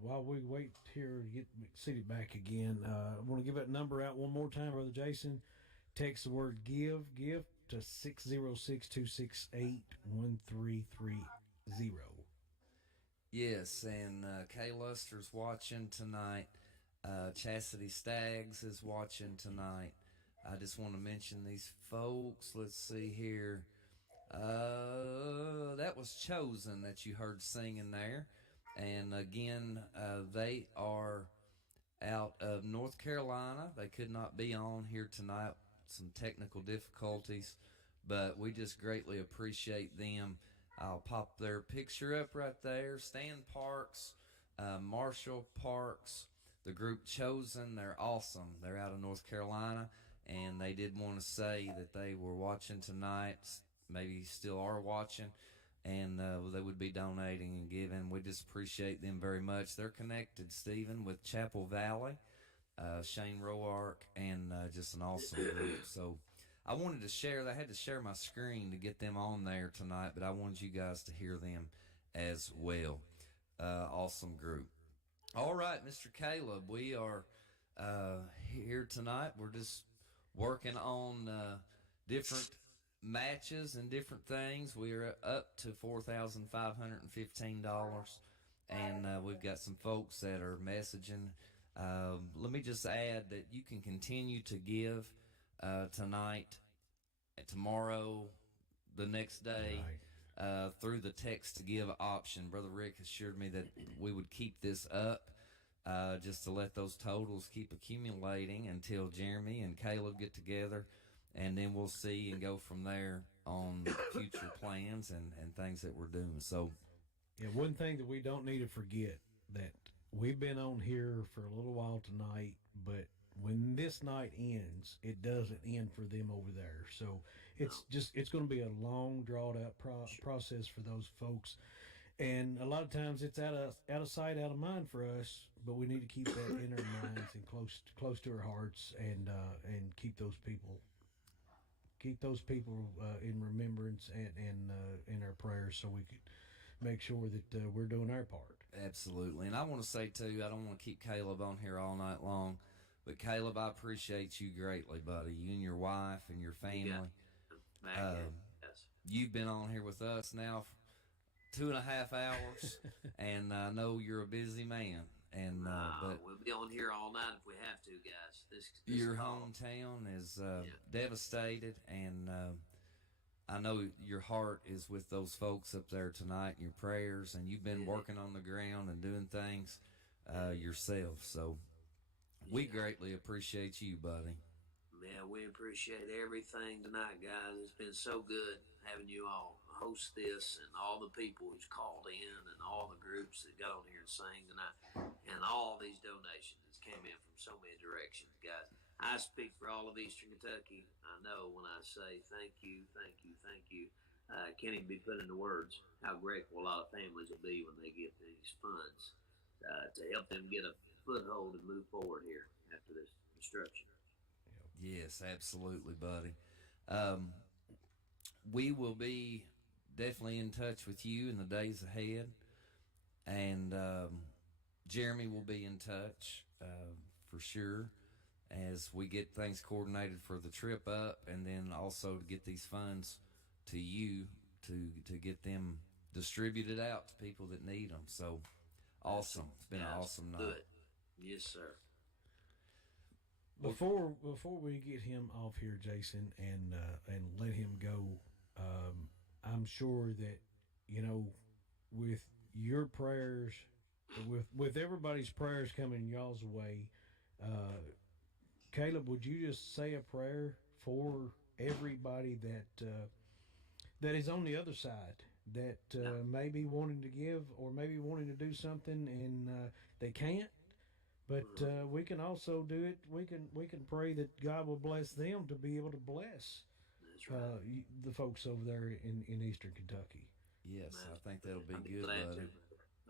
While we wait here to get seated back again, I want to give that number out one more time, Brother Jason. Text the word give to 606-268-1330. Yes, and Kay Luster's watching tonight. Chastity Staggs is watching tonight. I just want to mention these folks. Let's see here. That was Chosen that you heard singing there. And again, they are out of North Carolina. They could not be on here tonight, some technical difficulties, but we just greatly appreciate them. I'll pop their picture up right there. Stan Parks, Marshall Parks, the group Chosen. They're awesome. They're out of North Carolina, and they did want to say that they were watching tonight, maybe still are watching, and they would be donating and giving. We just appreciate them very much. They're connected, Stephen, with Chapel Valley, Shane Roark, and just an awesome group. So I wanted to share. I had to share my screen to get them on there tonight, but I wanted you guys to hear them as well. Awesome group. All right, Mr. Caleb, we are here tonight. We're just working on different matches and different things. We are up to $4,515, and we've got some folks that are messaging. Let me just add that you can continue to give tonight, tomorrow, the next day. Right. Through the text to give option. Brother Rick assured me that we would keep this up just to let those totals keep accumulating until Jeremy and Caleb get together, and then we'll see and go from there on future plans and things that we're doing. So, yeah, one thing that we don't need to forget that we've been on here for a little while tonight, but when this night ends, it doesn't end for them over there. So it's going to be a long, drawn out process for those folks, and a lot of times it's out of sight, out of mind for us. But we need to keep that in our minds and close to our hearts, and keep those people in remembrance and in our prayers, so we could make sure that we're doing our part. absolutely. And I want to say, too, I don't want to keep Caleb on here all night long, but Caleb, I appreciate you greatly, buddy. You and your wife and your family. Yes. You've been on here with us now for 2.5 hours, and I know you're a busy man. And but we'll be on here all night if we have to, guys. This your call. hometown is devastated, and I know your heart is with those folks up there tonight in your prayers, and you've been working on the ground and doing things yourself. So we greatly appreciate you, buddy. Yeah, we appreciate everything tonight, guys. It's been so good having you all host this, and all the people who's called in, and all the groups that got on here and sang tonight, and all these donations that came in from so many directions, guys. I speak for all of Eastern Kentucky. I know when I say thank you, thank you, thank you. Can't even be put into words how grateful a lot of families will be when they get these funds to help them get a foothold and move forward here after this destruction. Yes, absolutely, buddy. We will be definitely in touch with you in the days ahead, and Jeremy will be in touch for sure as we get things coordinated for the trip up, and then also to get these funds to you to get them distributed out to people that need them. So awesome! It's been an awesome night. Good. Yes, sir. Before we get him off here, Jason, and let him go, I'm sure that with your prayers, with everybody's prayers coming y'all's way, Caleb, would you just say a prayer for everybody that is on the other side, that may be wanting to give or maybe wanting to do something and they can't? But we can also do it. We can pray that God will bless them to be able to bless the folks over there in Eastern Kentucky. Yes, I think that'll be I'd be good, glad buddy. to.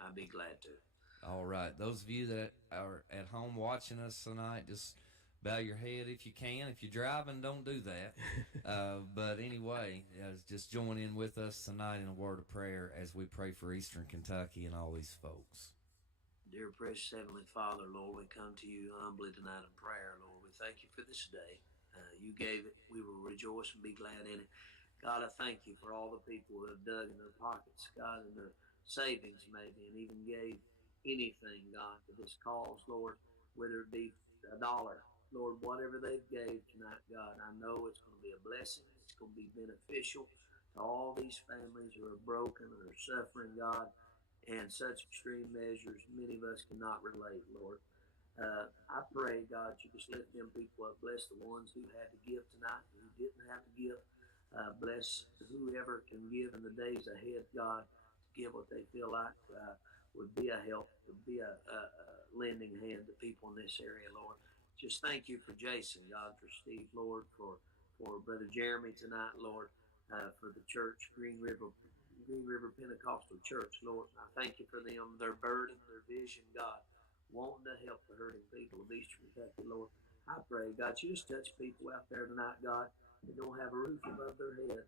I'd be glad to. All right, those of you that are at home watching us tonight, just bow your head if you can. If you're driving, don't do that. But anyway, just join in with us tonight in a word of prayer as we pray for Eastern Kentucky and all these folks. Dear precious Heavenly Father, Lord, we come to you humbly tonight in prayer, Lord. We thank you for this day. You gave it. We will rejoice and be glad in it. God, I thank you for all the people who have dug in their pockets, God, in their savings maybe, and even gave anything, God, to this cause, Lord, whether it be $1, Lord, whatever they've gave tonight, God, I know it's going to be a blessing. It's going to be beneficial to all these families who are broken and are suffering, God, and such extreme measures many of us cannot relate, Lord. I pray, God, you just lift them people up. Bless the ones who had to give tonight, who didn't have to give. Bless whoever can give in the days ahead, God, to give what they feel like would be a help, would be a lending a hand to people in this area, Lord. Just thank you for Jason, God, for Steve, Lord, for Brother Jeremy tonight, Lord, for the church, Green River Pentecostal Church, Lord. I thank you for them, their burden, their vision, God, wanting to help the hurting people of Eastern Kentucky, Lord. I pray, God, you just touch people out there tonight, God, that don't have a roof above their head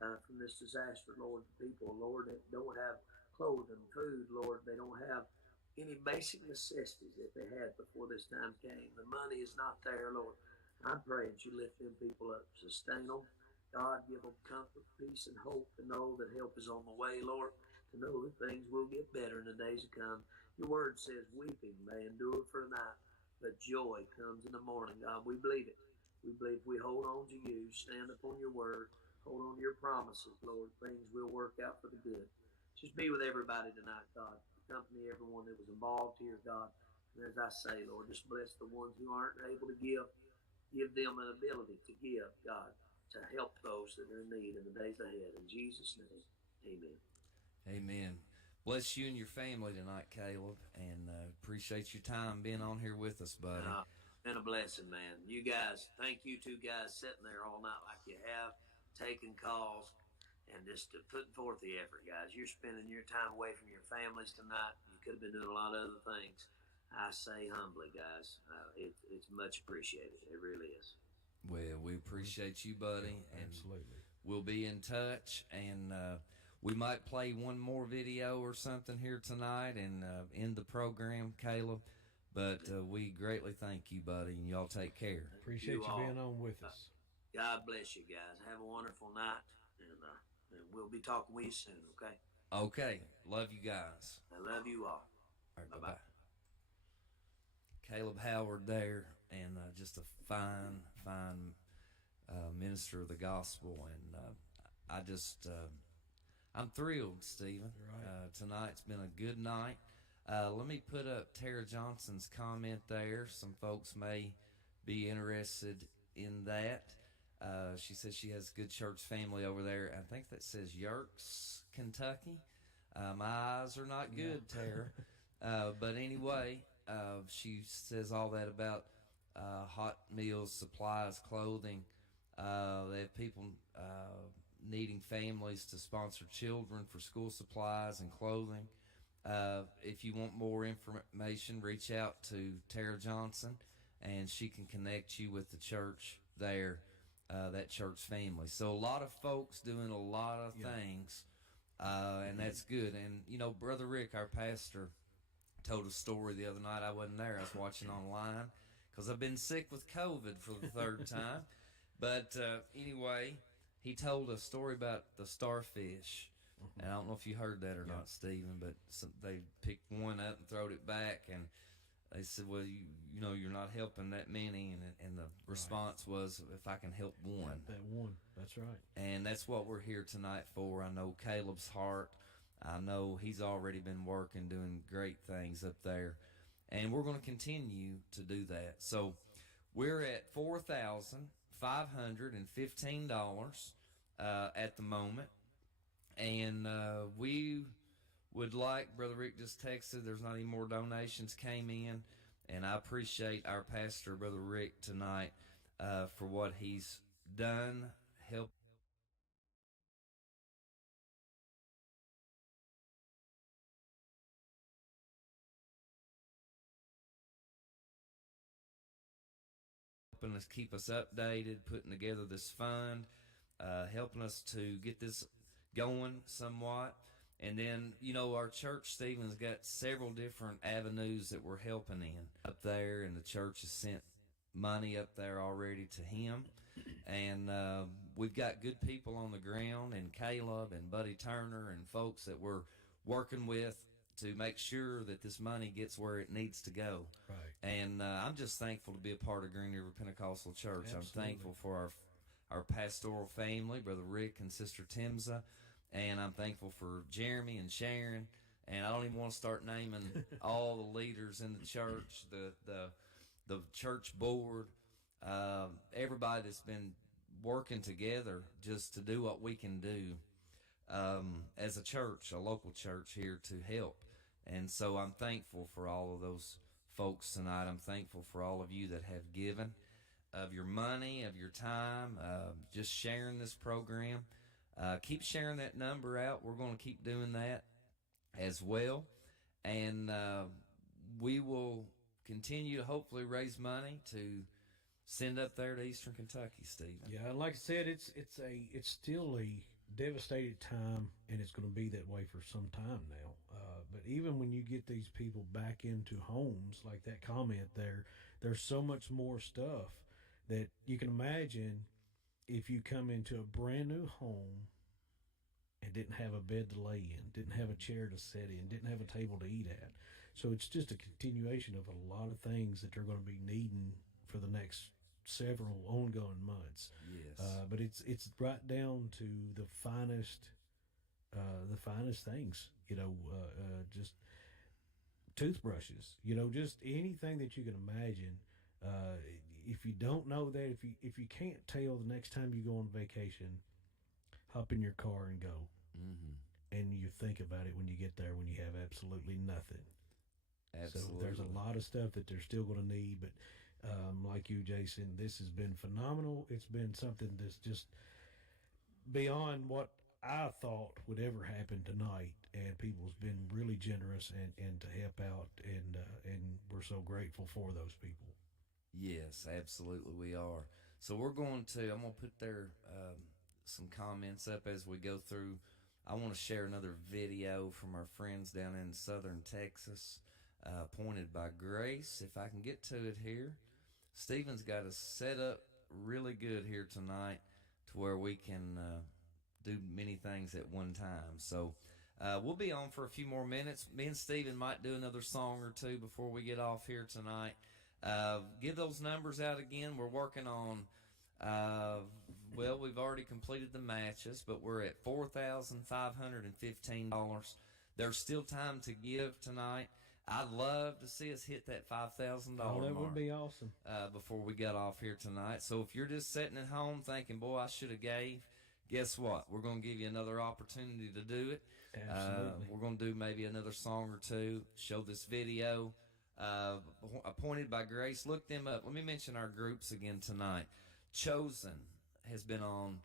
from this disaster, Lord. The people, Lord, that don't have clothing, food, Lord. They don't have any basic necessities that they had before this time came. The money is not there, Lord. I pray that you lift them people up, sustain them. God, give them comfort, peace, and hope to know that help is on the way, Lord, to know that things will get better in the days to come. Your word says, weeping may endure for a night, but joy comes in the morning, God. We believe it. We believe if we hold on to you, stand upon your word, hold on to your promises, Lord, things will work out for the good. Just be with everybody tonight, God. Accompany everyone that was involved here, God. And as I say, Lord, just bless the ones who aren't able to give. Give them an ability to give, God, to help those that are in need in the days ahead. In Jesus' name, amen. Amen. Bless you and your family tonight, Caleb, and appreciate your time being on here with us, buddy. Been a blessing, man. You guys, thank you two guys sitting there all night like you have, taking calls, and just putting forth the effort, guys. You're spending your time away from your families tonight. You could have been doing a lot of other things. I say humbly, guys, it's much appreciated. It really is. Well, we appreciate you, buddy. And absolutely. We'll be in touch, and we might play one more video or something here tonight and end the program, Caleb. But we greatly thank you, buddy, and y'all take care. Appreciate you being on with us. God bless you guys. Have a wonderful night, and we'll be talking with you soon, okay? Okay. Love you guys. I love you all. All right, bye-bye. Caleb Howard there, and just a fine minister of the gospel, and I'm thrilled, Stephen. Right. Tonight's been a good night. Let me put up Tara Johnson's comment there. Some folks may be interested in that. She says she has a good church family over there. I think that says Yerkes, Kentucky. My eyes are not good, Tara. But anyway, she says all that about hot meals, supplies, clothing. They have people needing families to sponsor children for school supplies and clothing. If you want more information, reach out to Tara Johnson, and she can connect you with the church there, that church family. So a lot of folks doing a lot of things, and that's good. And, you know, Brother Rick, our pastor, told a story the other night. I wasn't there. I was watching online because I've been sick with COVID for the third time. But anyway, he told a story about the starfish. And I don't know if you heard that or not, Stephen, but they picked one up and throwed it back, and they said, well, you know, you're not helping that many, and the response was, if I can help one. That one, that's right. And that's what we're here tonight for. I know Caleb's heart. I know he's already been working, doing great things up there, and we're going to continue to do that. So we're at $4,515 at the moment. And we would like, Brother Rick just texted, there's not any more donations came in. And I appreciate our pastor, Brother Rick, tonight for what he's done, helping us keep us updated, putting together this fund, helping us to get this going somewhat. And then, you know, our church, Stephen's got several different avenues that we're helping in up there, and the church has sent money up there already to him. And we've got good people on the ground, and Caleb and Buddy Turner and folks that we're working with to make sure that this money gets where it needs to go. Right. And I'm just thankful to be a part of Green River Pentecostal Church. Absolutely. I'm thankful for our pastoral family, Brother Rick and Sister Timza. And I'm thankful for Jeremy and Sharon. And I don't even want to start naming all the leaders in the church, the church board, everybody that's been working together just to do what we can do as a church, a local church here, to help. And so I'm thankful for all of those folks tonight. I'm thankful for all of you that have given of your money, of your time, just sharing this program. Keep sharing that number out. We're going to keep doing that as well. And we will continue to hopefully raise money to send up there to Eastern Kentucky, Stephen. Yeah, like I said, it's still a devastated time, and it's going to be that way for some time now. But even when you get these people back into homes, like that comment there, there's so much more stuff that you can imagine if you come into a brand new home and didn't have a bed to lay in, didn't have a chair to sit in, didn't have a table to eat at. So it's just a continuation of a lot of things that they're going to be needing for the next several ongoing months. Yes. But it's right down to the finest things. Just toothbrushes. Just anything that you can imagine. If you don't know that, if you can't tell the next time you go on vacation, hop in your car and go. Mm-hmm. And you think about it when you get there when you have absolutely nothing. Absolutely. So there's a lot of stuff that they're still going to need, but like you, Jason, this has been phenomenal. It's been something that's just beyond what I thought would ever happen tonight, and people's been really generous and to help out, and we're so grateful for those people. Yes, absolutely we are. So I'm going to put there some comments up as we go through. I want to share another video from our friends down in southern Texas, Pointed by Grace. If I can get to it here. Stephen's got us set up really good here tonight to where we can do many things at one time. So we'll be on for a few more minutes. Me and Stephen might do another song or two before we get off here tonight. Give those numbers out again. We're working on, we've already completed the matches, but we're at $4,515. There's still time to give tonight. I'd love to see us hit that $5,000 Oh, that mark, would be awesome. Before we got off here tonight. So if you're just sitting at home thinking, boy, I should have gave, guess what? We're going to give you another opportunity to do it. Absolutely. We're going to do maybe another song or two, show this video. Appointed by Grace. Look them up. Let me mention our groups again tonight. Chosen has been on.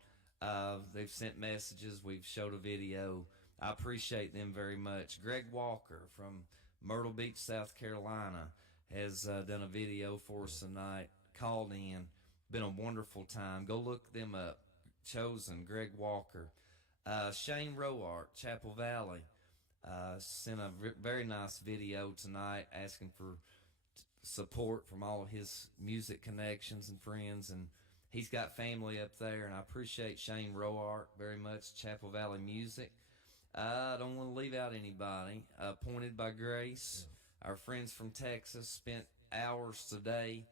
They've sent messages. We've showed a video. I appreciate them very much. Greg Walker from Myrtle Beach, South Carolina, has done a video for us tonight. Called in. Been a wonderful time. Go look them up. Chosen, Greg Walker. Shane Roart, Chapel Valley, sent a very nice video tonight asking for support from all of his music connections and friends, and he's got family up there, and I appreciate Shane Roart very much. Chapel Valley Music. I don't want to leave out anybody. Appointed by Grace. Yeah. Our friends from Texas spent hours today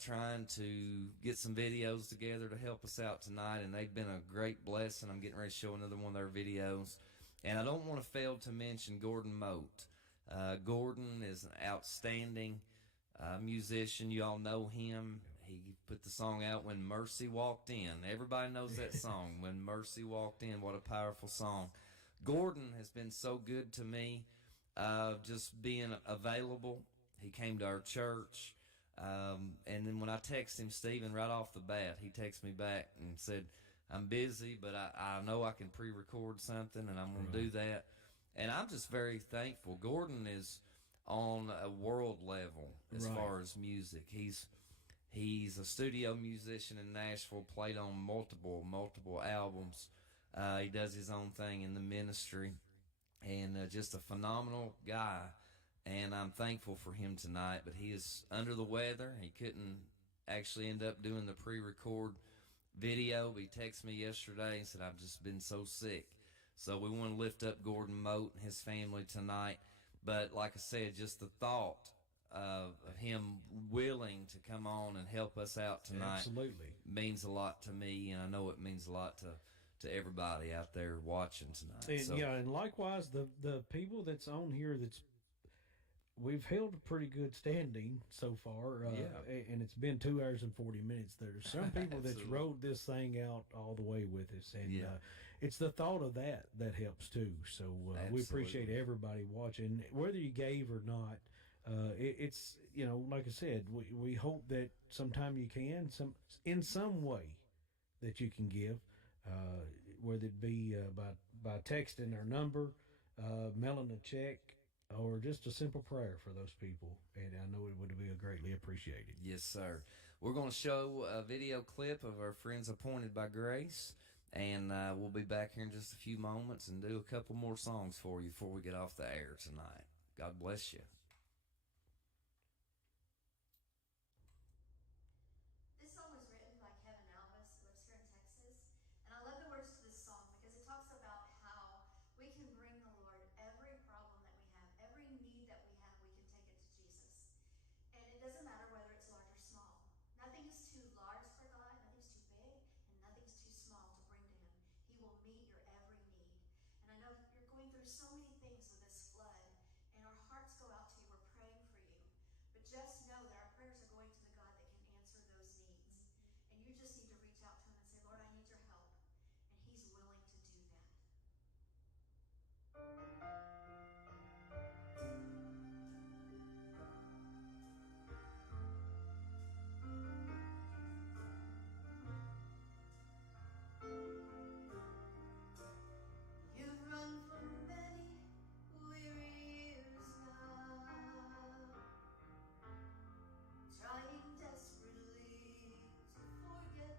trying to get some videos together to help us out tonight, and they've been a great blessing. I'm getting ready to show another one of their videos. And I don't want to fail to mention Gordon Moat. Gordon is an outstanding musician. You all know him. He put the song out When Mercy Walked In. Everybody knows that song, When Mercy Walked In. What a powerful song. Gordon has been so good to me, just being available. He came to our church. And then when I text him, Stephen, right off the bat, he texted me back and said, I'm busy, but I know I can pre-record something, and I'm going to do that. And I'm just very thankful. Gordon is on a world level as far as music. He's a studio musician in Nashville, played on multiple albums. He does his own thing in the ministry, and just a phenomenal guy. And I'm thankful for him tonight, but he is under the weather. He couldn't actually end up doing the pre-record video. He texted me yesterday and said, I've just been so sick. So we want to lift up Gordon Moat and his family tonight. But like I said, just the thought of him willing to come on and help us out tonight absolutely means a lot to me, and I know it means a lot to everybody out there watching tonight. And, and likewise, the people that's on here we've held a pretty good standing so far, and it's been 2 hours and 40 minutes. There's some people that's rode this thing out all the way with us, and it's the thought of that helps too. So we appreciate everybody watching, whether you gave or not. It's like I said, we hope that sometime you can in some way that you can give, uh, whether it be by texting our number, mailing a check, or just a simple prayer for those people, and I know it would be greatly appreciated. Yes, sir. We're going to show a video clip of our friends appointed by Grace, and we'll be back here in just a few moments and do a couple more songs for you before we get off the air tonight. God bless you. This song was written by Kevin Alvis, who lives here in Texas. And I love the words to this song because it talks about how we can bring the Lord every problem that we have, every need that we have, we can take it to Jesus. And it doesn't matter whether it's large or small. Nothing is too large for God, nothing's too big, and nothing's too small to bring to Him. He will meet your every need. And I know you're going through so many things with this flood, and our hearts go out to you. We're praying for you. But just know that our prayers are going to the God that can answer those needs. And you just need to reach out to Him and say, Lord, I need your help. And He's willing to do that. You've run for many weary years now, trying desperately to forget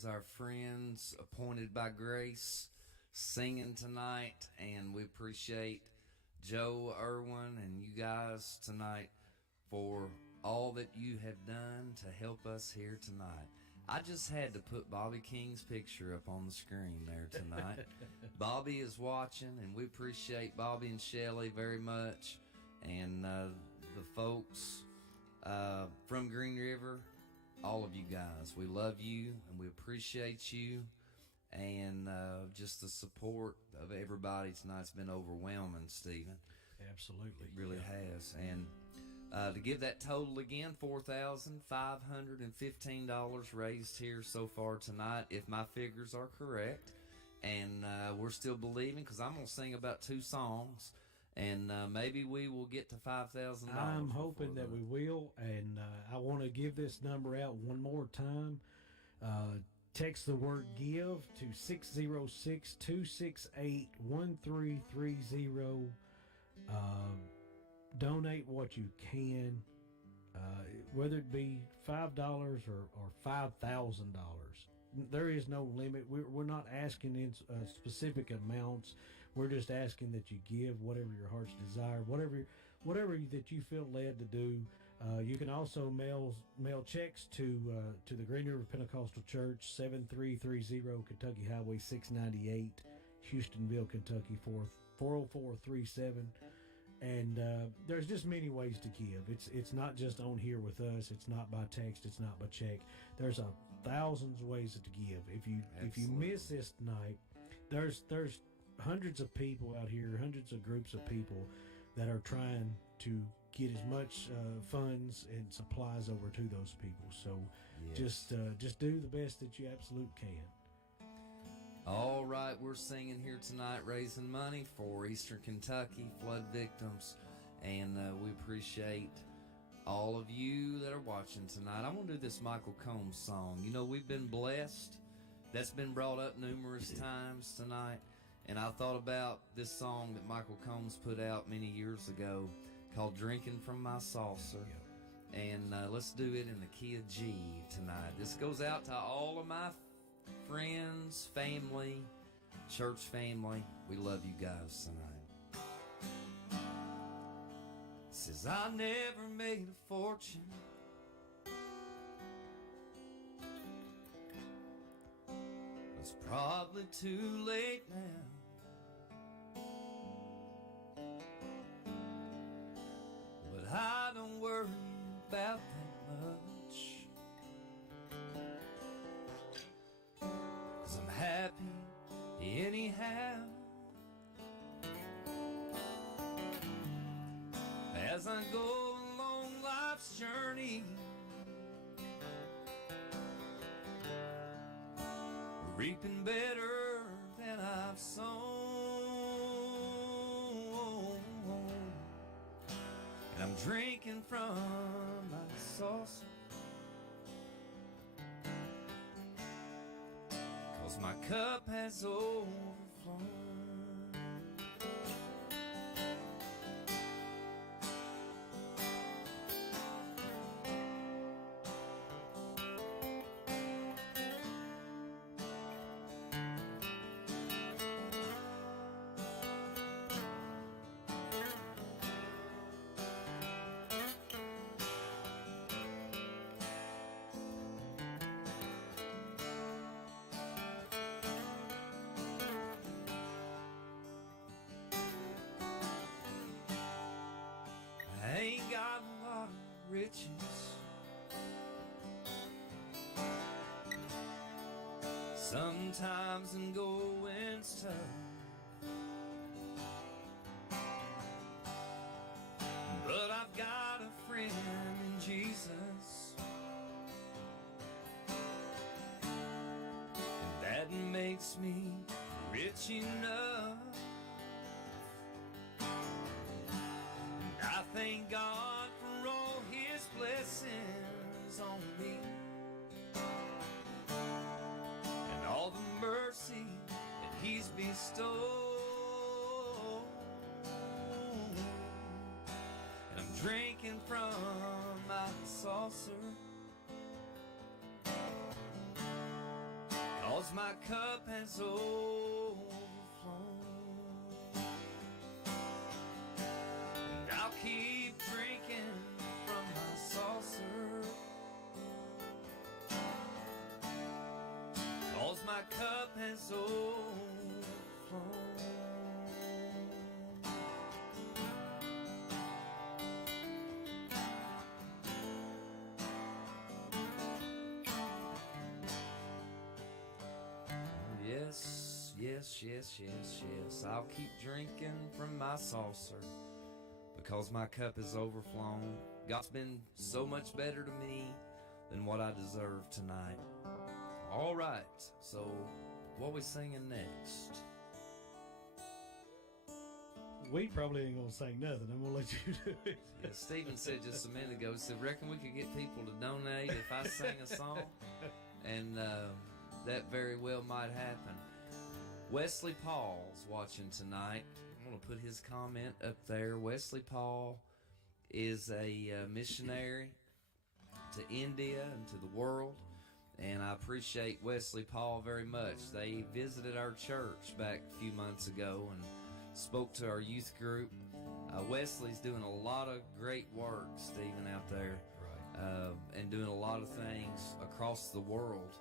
There's our friends appointed by grace singing tonight, and we appreciate Joe Irwin and you guys tonight for all that you have done to help us here tonight. I just had to put Bobby King's picture up on the screen there tonight. Bobby is watching, and we appreciate Bobby and Shelley very much, and the folks from Green River, all of you guys. We love you, and we appreciate you, and just the support of everybody tonight's been overwhelming, Stephen. Absolutely. It really has. And to give that total again, $4,515 raised here so far tonight, if my figures are correct. And we're still believing, because I'm going to sing about 2 songs, and maybe we will get to $5,000. I'm hoping that we will, and I want to give this number out one more time. Text the word GIVE to 606-268-1330. Donate what you can, whether it be $5 or $5,000. There is no limit. We're not asking in specific amounts. We're just asking that you give whatever your heart's desire, whatever that you feel led to do. You can also mail checks to the Green River Pentecostal Church, 7330 Kentucky Highway 698, Houstonville, Kentucky 40437. And there's just many ways to give. It's not just on here with us. It's not by text. It's not by check. There's thousands of ways to give. If you miss this tonight, there's hundreds of people out here, hundreds of groups of people that are trying to get as much funds and supplies over to those people. So just do the best that you absolutely can. All right, we're singing here tonight, raising money for Eastern Kentucky flood victims, and we appreciate all of you that are watching tonight. I'm going to do this Michael Combs song. You know, we've been blessed. That's been brought up numerous times tonight, and I thought about this song that Michael Combs put out many years ago called Drinking From My Saucer, and let's do it in the key of G tonight. This goes out to all of my friends, family, church family. We love you guys tonight. Says I never made a fortune, it's probably too late now, but I don't worry about that much, 'cause I'm happy anyhow. As I go along life's journey, reaping better than I've sown, and I'm drinking from my saucer, 'cause my cup has overflown. I ain't got a lot of riches, sometimes in going's tough, but I've got a friend in Jesus, and that makes me rich enough. I thank God for all his blessings on me, and all the mercy that he's bestowed, and I'm drinking from my saucer, 'cause my cup has overflown. And I'll keep drinking from my saucer, 'cause my cup has overflown. Yes, yes, yes, yes, yes. I'll keep drinking from my saucer because my cup is overflown. God's been so much better to me than what I deserve tonight. All right, so what we singing next? We probably ain't gonna say nothing. I'm gonna let you do it. Yeah, Stephen said just a minute ago, he said, reckon we could get people to donate if I sang a song? And that very well might happen. Wesley Paul's watching tonight. I'm going to put his comment up there. Wesley Paul is a missionary to India and to the world, and I appreciate Wesley Paul very much. They visited our church back a few months ago and spoke to our youth group. Wesley's doing a lot of great work, Stephen, out there, and doing a lot of things across the world,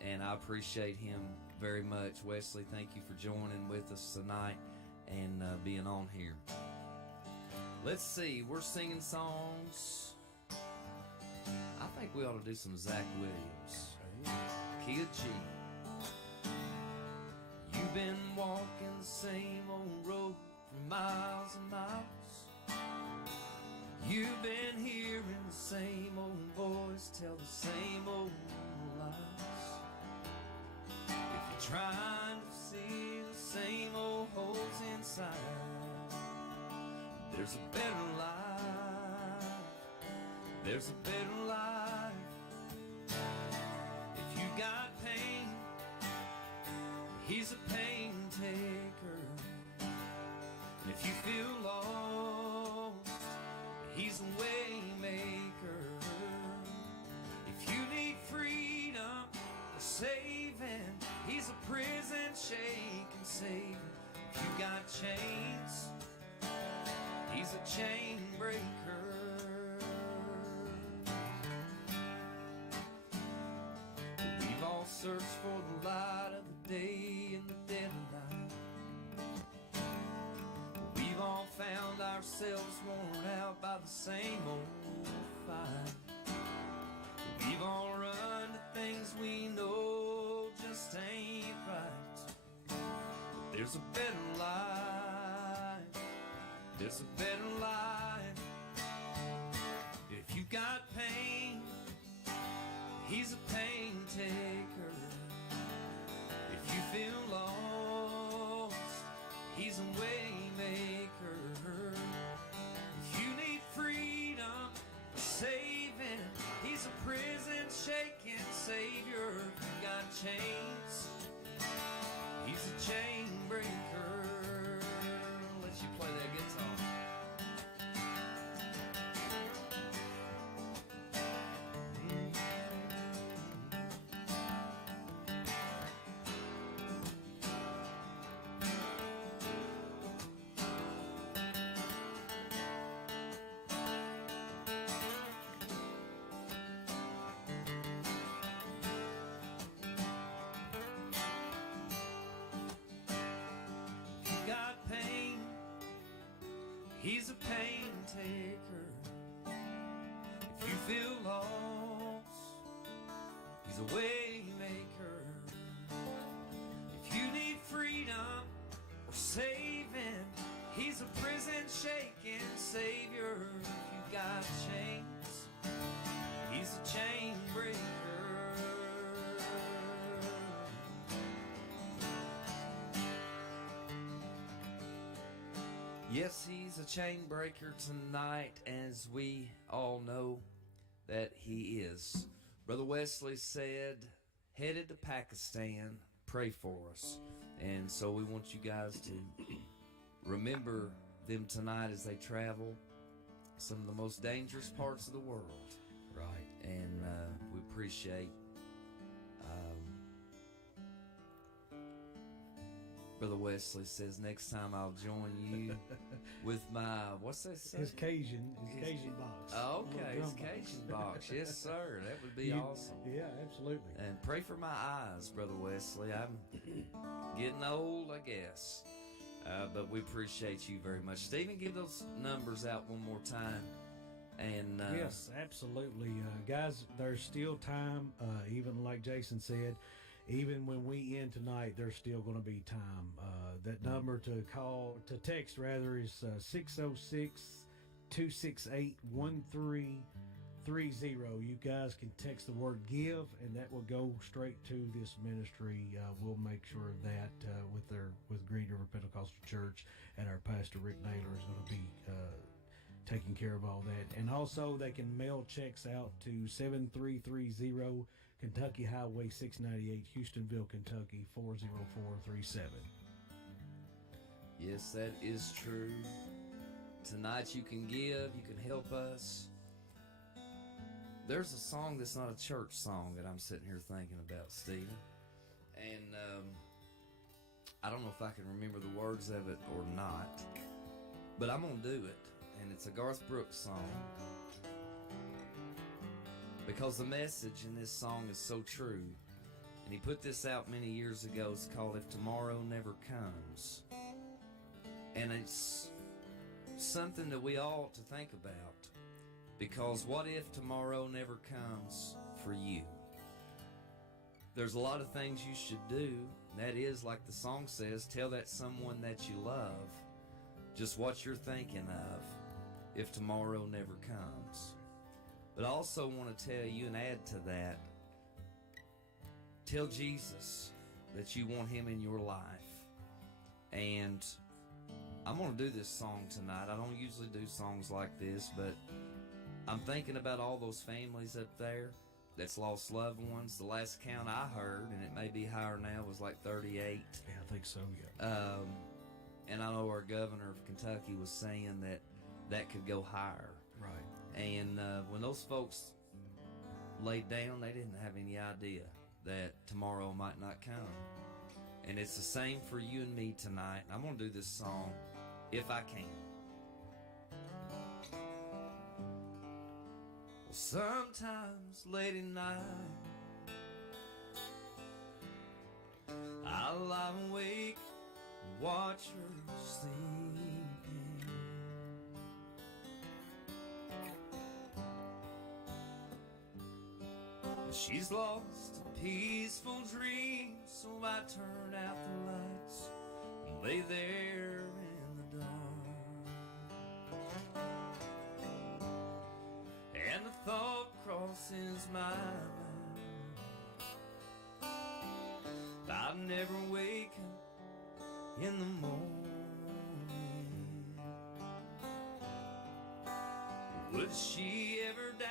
and I appreciate him very much. Wesley, thank you for joining with us tonight and being on here. Let's see, we're singing songs. I think we ought to do some Zach Williams. Key of G. You've been walking the same old road for miles and miles. You've been hearing the same old voice tell the same old lies. If you're trying to see the same old holes inside, there's a better life. There's a better life. If you got pain, he's a pain taker. And if you feel lost, he's a way maker. If you need freedom or saving, he's a prison shaking savior. If you got chains, he's a chain breaker. We've all searched for the light of the day in the dead of night. We've all found ourselves worn out by the same old fight. We've all run to things we know just ain't right. There's a better life. There's a better life. If you got pain, he's a pain taker. If you feel lost, he's a way maker. If you need freedom or saving, he's a prison shaking savior. If you got chains, he's a chain breaker. Let you play that guitar. He's a pain taker. If you feel lost, he's a way maker. If you need freedom or saving, he's a prison shaking savior. If you got chains, he's a chain breaker. Yes, he's a chain breaker tonight, as we all know that he is. Brother Wesley said, headed to Pakistan, pray for us. And so we want you guys to remember them tonight as they travel some of the most dangerous parts of the world. Right. And we appreciate Brother Wesley says next time I'll join you with my, what's that say? His Cajun box. Okay, his Drum box. Cajun box. Yes, sir. That would be awesome. Yeah, absolutely. And pray for my eyes, Brother Wesley. I'm getting old, I guess. But we appreciate you very much. Stephen, give those numbers out one more time. And yes, absolutely. Guys, there's still time. Even like Jason said, even when we end tonight, there's still going to be time. That number to text rather, is 606-268-1330. You guys can text the word give, and that will go straight to this ministry. We'll make sure of that with Green River Pentecostal Church, and our pastor Rick Naylor is going to be taking care of all that. And also they can mail checks out to 7330 Kentucky Highway 698, Houstonville, Kentucky 40437. yes, that is true. Tonight you can give, you can help us. There's a song that's not a church song that I'm sitting here thinking about, Stephen. And I don't know if I can remember the words of it or not, but I'm going to do it. And it's a Garth Brooks song, because the message in this song is so true. And he put this out many years ago. It's called If Tomorrow Never Comes. And it's something that we all ought to think about, because what if tomorrow never comes for you? There's a lot of things you should do. And that is, like the song says, tell that someone that you love just what you're thinking of if tomorrow never comes. But I also want to tell you and add to that, tell Jesus that you want him in your life. And I'm going to do this song tonight. I don't usually do songs like this, but I'm thinking about all those families up there that's lost loved ones. The last count I heard, and it may be higher now, was like 38. Yeah, I think so, yeah. And I know our governor of Kentucky was saying that could go higher. Right. And when those folks laid down, they didn't have any idea that tomorrow might not come. And it's the same for you and me tonight. I'm going to do this song, If I Can. Well, sometimes late at night, I lie awake and watch her sleeping. She's lost a peaceful dream, so I turn out the lights and lay there in the dark. And the thought crosses my mind, I'd never wake up in the morning. Would she ever doubt?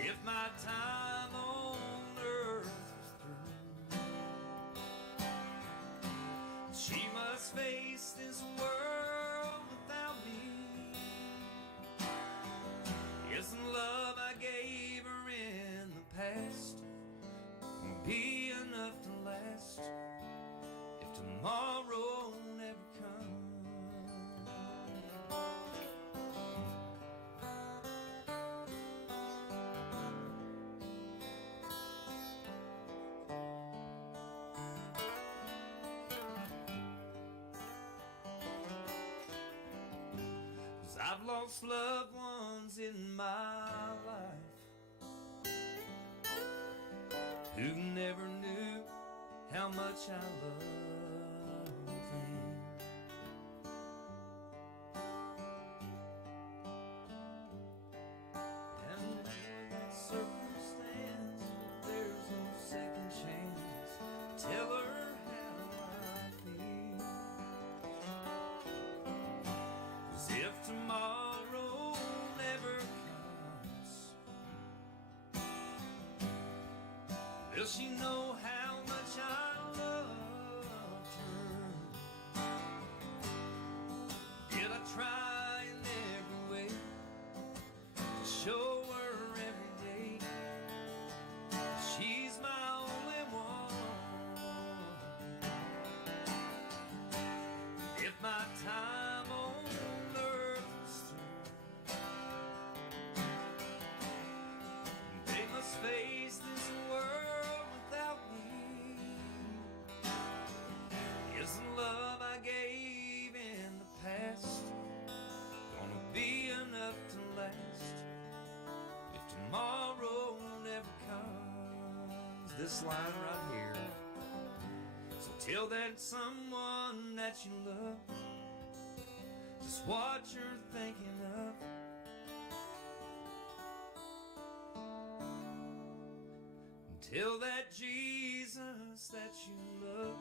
If my time on earth was through, she must face this world without me. Isn't love I gave her in the past won't be enough to last if tomorrow never comes? I've lost loved ones in my life who never knew how much I loved them. And that circumstance Will she know how much I loved her? Did I try in every way to show her every day she's my only one? If my time on earth is through, they must face this world without me. Isn't love I gave in the past gonna be enough to last if tomorrow never comes? This line right here. So tell that someone that you love just what you're thinking of. Tell that Jesus that you love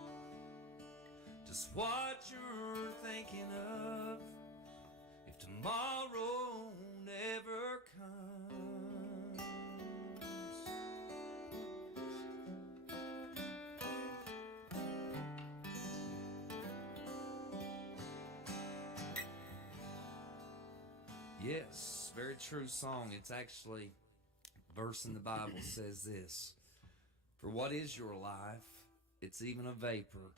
just what you're thinking of if tomorrow never comes. Yes, very true song. It's actually a verse in the Bible says this: for what is your life? It's even a vapor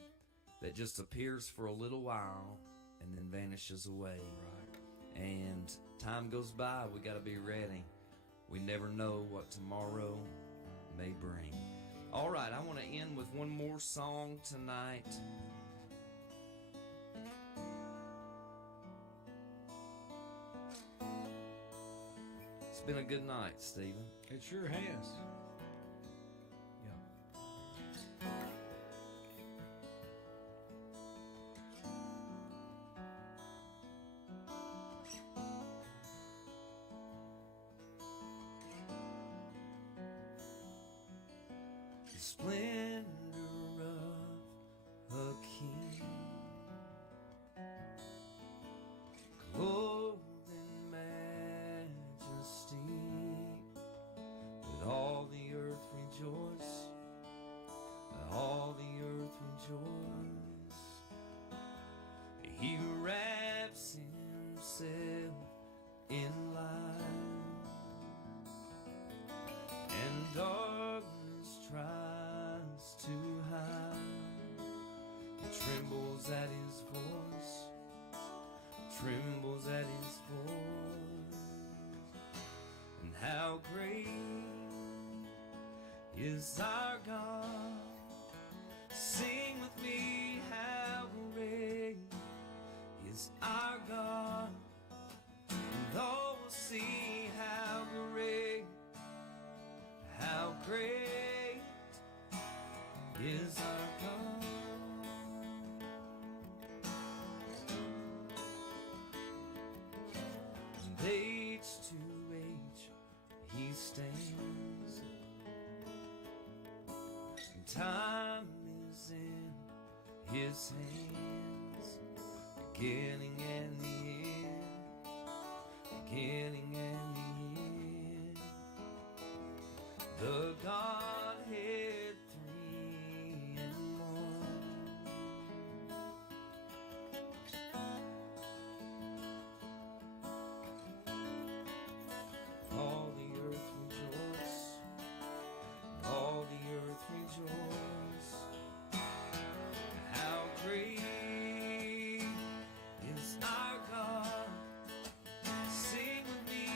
that just appears for a little while and then vanishes away. Right. And time goes by, we got to be ready. We never know what tomorrow may bring. All right, I want to end with one more song tonight. It's been a good night, Stephen. It sure has. The splendor of a king, clothed in majesty, let all the earth rejoice, let all the earth rejoice. He wraps himself in light, and darkness tries to hide. He trembles at his voice, trembles at his voice. And how great is our God? Sing with me, how great is our God. And all will see how great is our God. And age to age he stands, and time is in his hands, beginning and the end, beginning and the end. The Godhead three in one. All the earth rejoice, all the earth rejoice. How great is our God? Sing with me.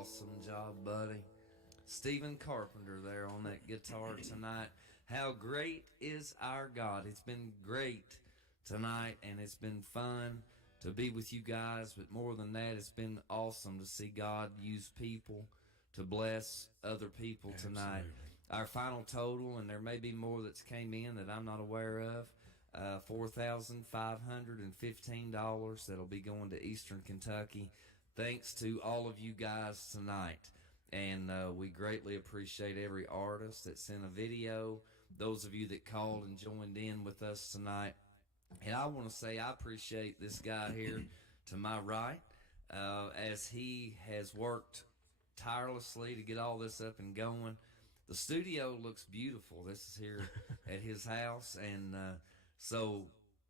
Awesome job, buddy. Stephen Carpenter there on that guitar tonight. How great is our God? It's been great tonight, and it's been fun to be with you guys. But more than that, it's been awesome to see God use people to bless other people tonight. Absolutely. Our final total, and there may be more that's came in that I'm not aware of, $4,515 that'll be going to Eastern Kentucky. Thanks to all of you guys tonight. And we greatly appreciate every artist that sent a video, those of you that called and joined in with us tonight. And I want to say I appreciate this guy here to my right, as he has worked tirelessly to get all this up and going. The studio looks beautiful. This is here at his house, and so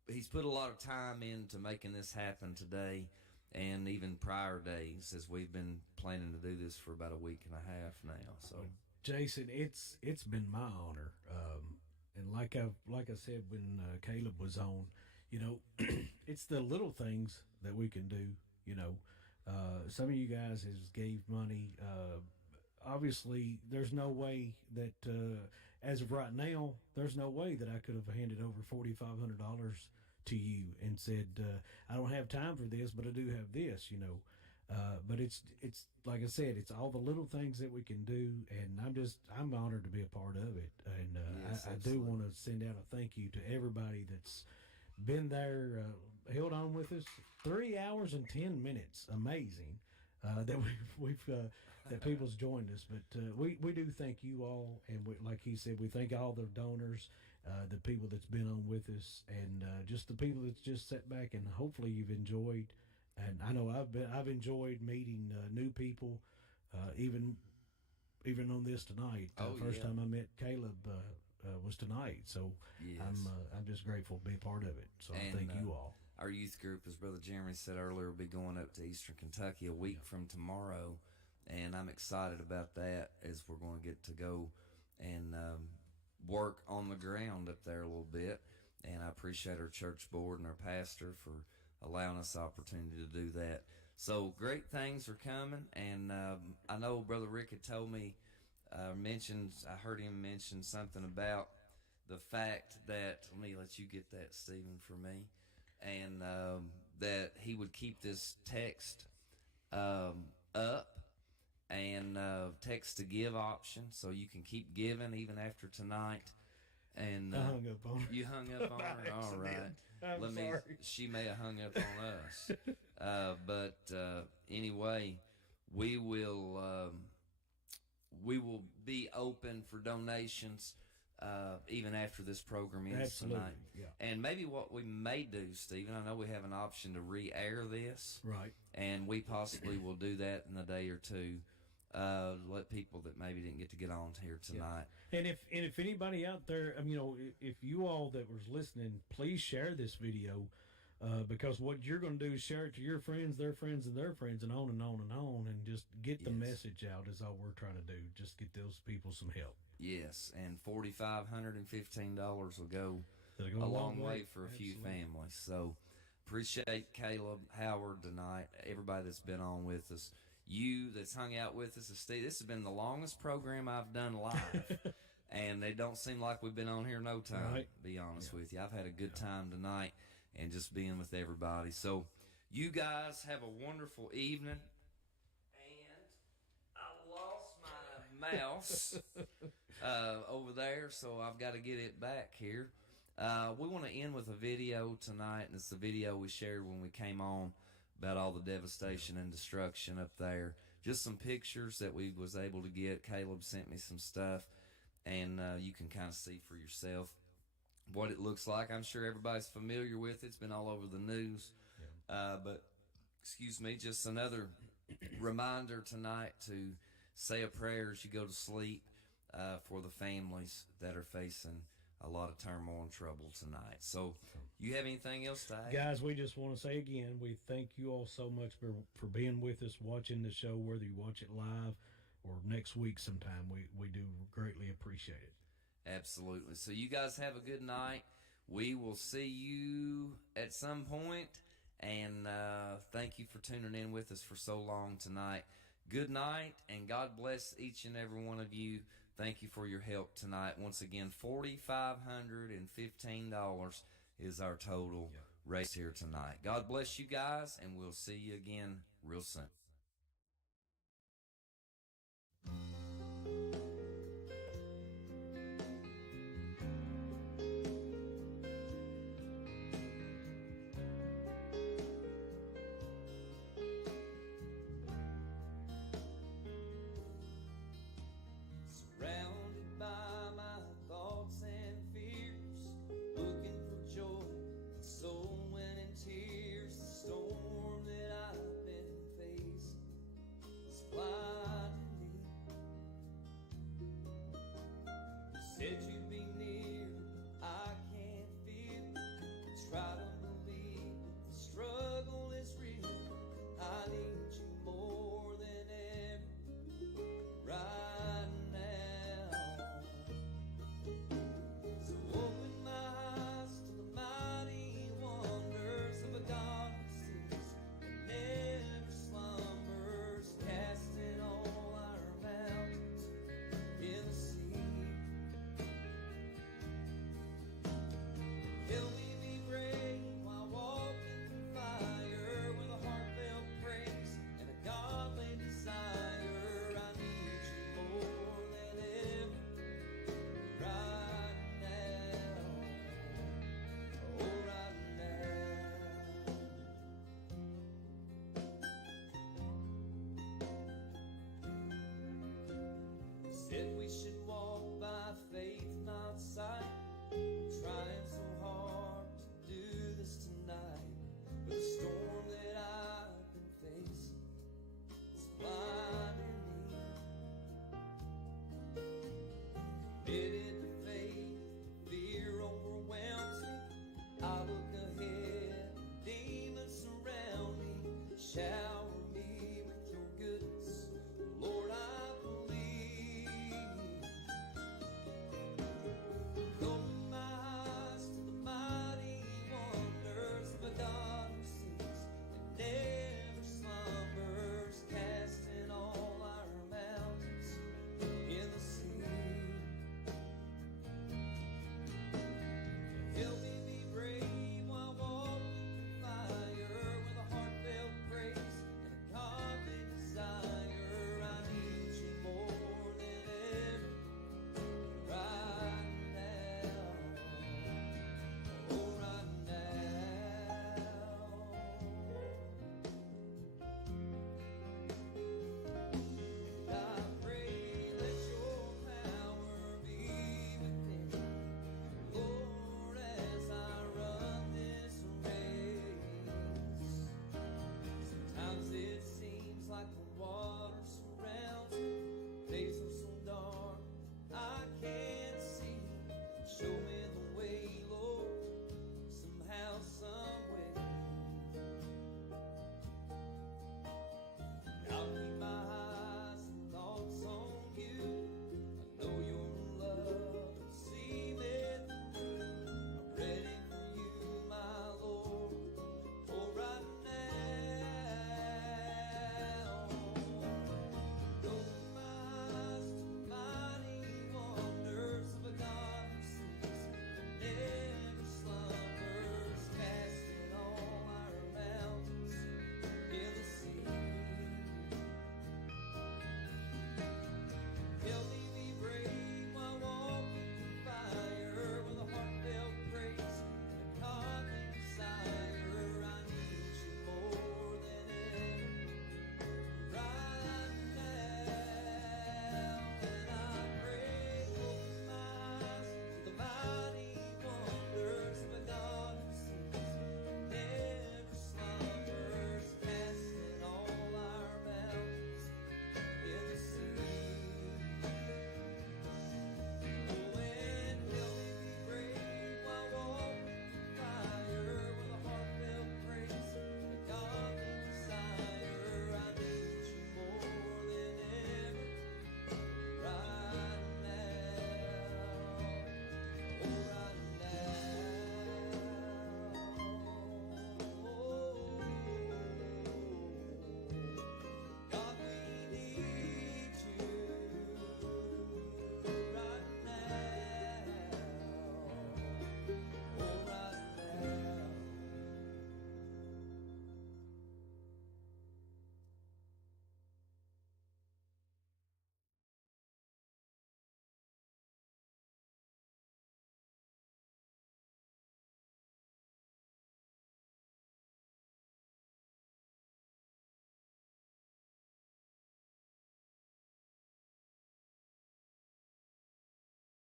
he's put a lot of time into making this happen today, and even prior days, as we've been planning to do this for about a week and a half now. So, Jason, it's been my honor, and like I said when Caleb was on, it's the little things that we can do. Some of you guys has gave money. Obviously, there's no way that as of right now, there's no way that I could have handed over $4,500 to you and said, I don't have time for this, but I do have this. But it's like I said, it's all the little things that we can do, and I'm honored to be a part of it. And Yes, I do absolutely. want to send out a thank you to everybody that's been there, held on with us 3 hours and 10 minutes. Amazing that we've that people's joined us. But we do thank you all, and like he said, we thank all the donors, the people that's been on with us, and just the people that's just sat back, and hopefully you've enjoyed. And I know I've enjoyed meeting new people, even on this tonight. First yeah. time I met Caleb was tonight, so Yes. I'm just grateful to be a part of it. So I And, thank you all. Our youth group, as Brother Jeremy said earlier, will be going up to Eastern Kentucky a week from tomorrow, and I'm excited about that, as we're going to get to go and work on the ground up there a little bit. And I appreciate our church board and our pastor for allowing us the opportunity to do that. So great things are coming, and I know Brother Rick had told me, I heard him mention something about the fact that, let me let you get that, Stephen, for me, and that he would keep this text up, and text to give option, so you can keep giving even after tonight. And I hung up on her. You hung up on By her. All right. accident. I'm sorry. She may have hung up on us. But anyway, we will be open for donations even after this program ends Absolutely, tonight. yeah. And maybe what we may do, Stephen, I know we have an option to re-air this. Right. And we possibly will do that in a day or two. Let people that maybe didn't get to get on here tonight. Yeah. And if anybody out there, if you all that was listening, please share this video, because what you're going to do is share it to your friends, their friends, and their friends, and on and on and on, and just get the message out is all we're trying to do. Just get those people some help. Yes, and $4,515 will go That'll a long way for a few families. So appreciate Caleb, Howard tonight, everybody that's been on with us. You that's hung out with us, Steve. This has been the longest program I've done live, and it don't seem like we've been on here no time. Right. To be honest with you, I've had a good time tonight, and just being with everybody. So, you guys have a wonderful evening. And I lost my mouse over there, so I've got to get it back here. We want to end with a video tonight, and it's the video we shared when we came on about all the devastation and destruction up there. Just some pictures that we was able to get. Caleb sent me some stuff, and you can kind of see for yourself what it looks like. I'm sure everybody's familiar with it. It's been all over the news. But, excuse me, just another reminder tonight to say a prayer as you go to sleep for the families that are facing a lot of turmoil and trouble tonight. So, you have anything else to add? Guys, we just want to say again, we thank you all so much for being with us, watching the show, whether you watch it live or next week sometime. We do greatly appreciate it. Absolutely. So you guys have a good night. We will see you at some point, and thank you for tuning in with us for so long tonight. Good night, and God bless each and every one of you. Thank you for your help tonight. Once again, $4,515 is our total race here tonight. God bless you guys, and we'll see you again real soon.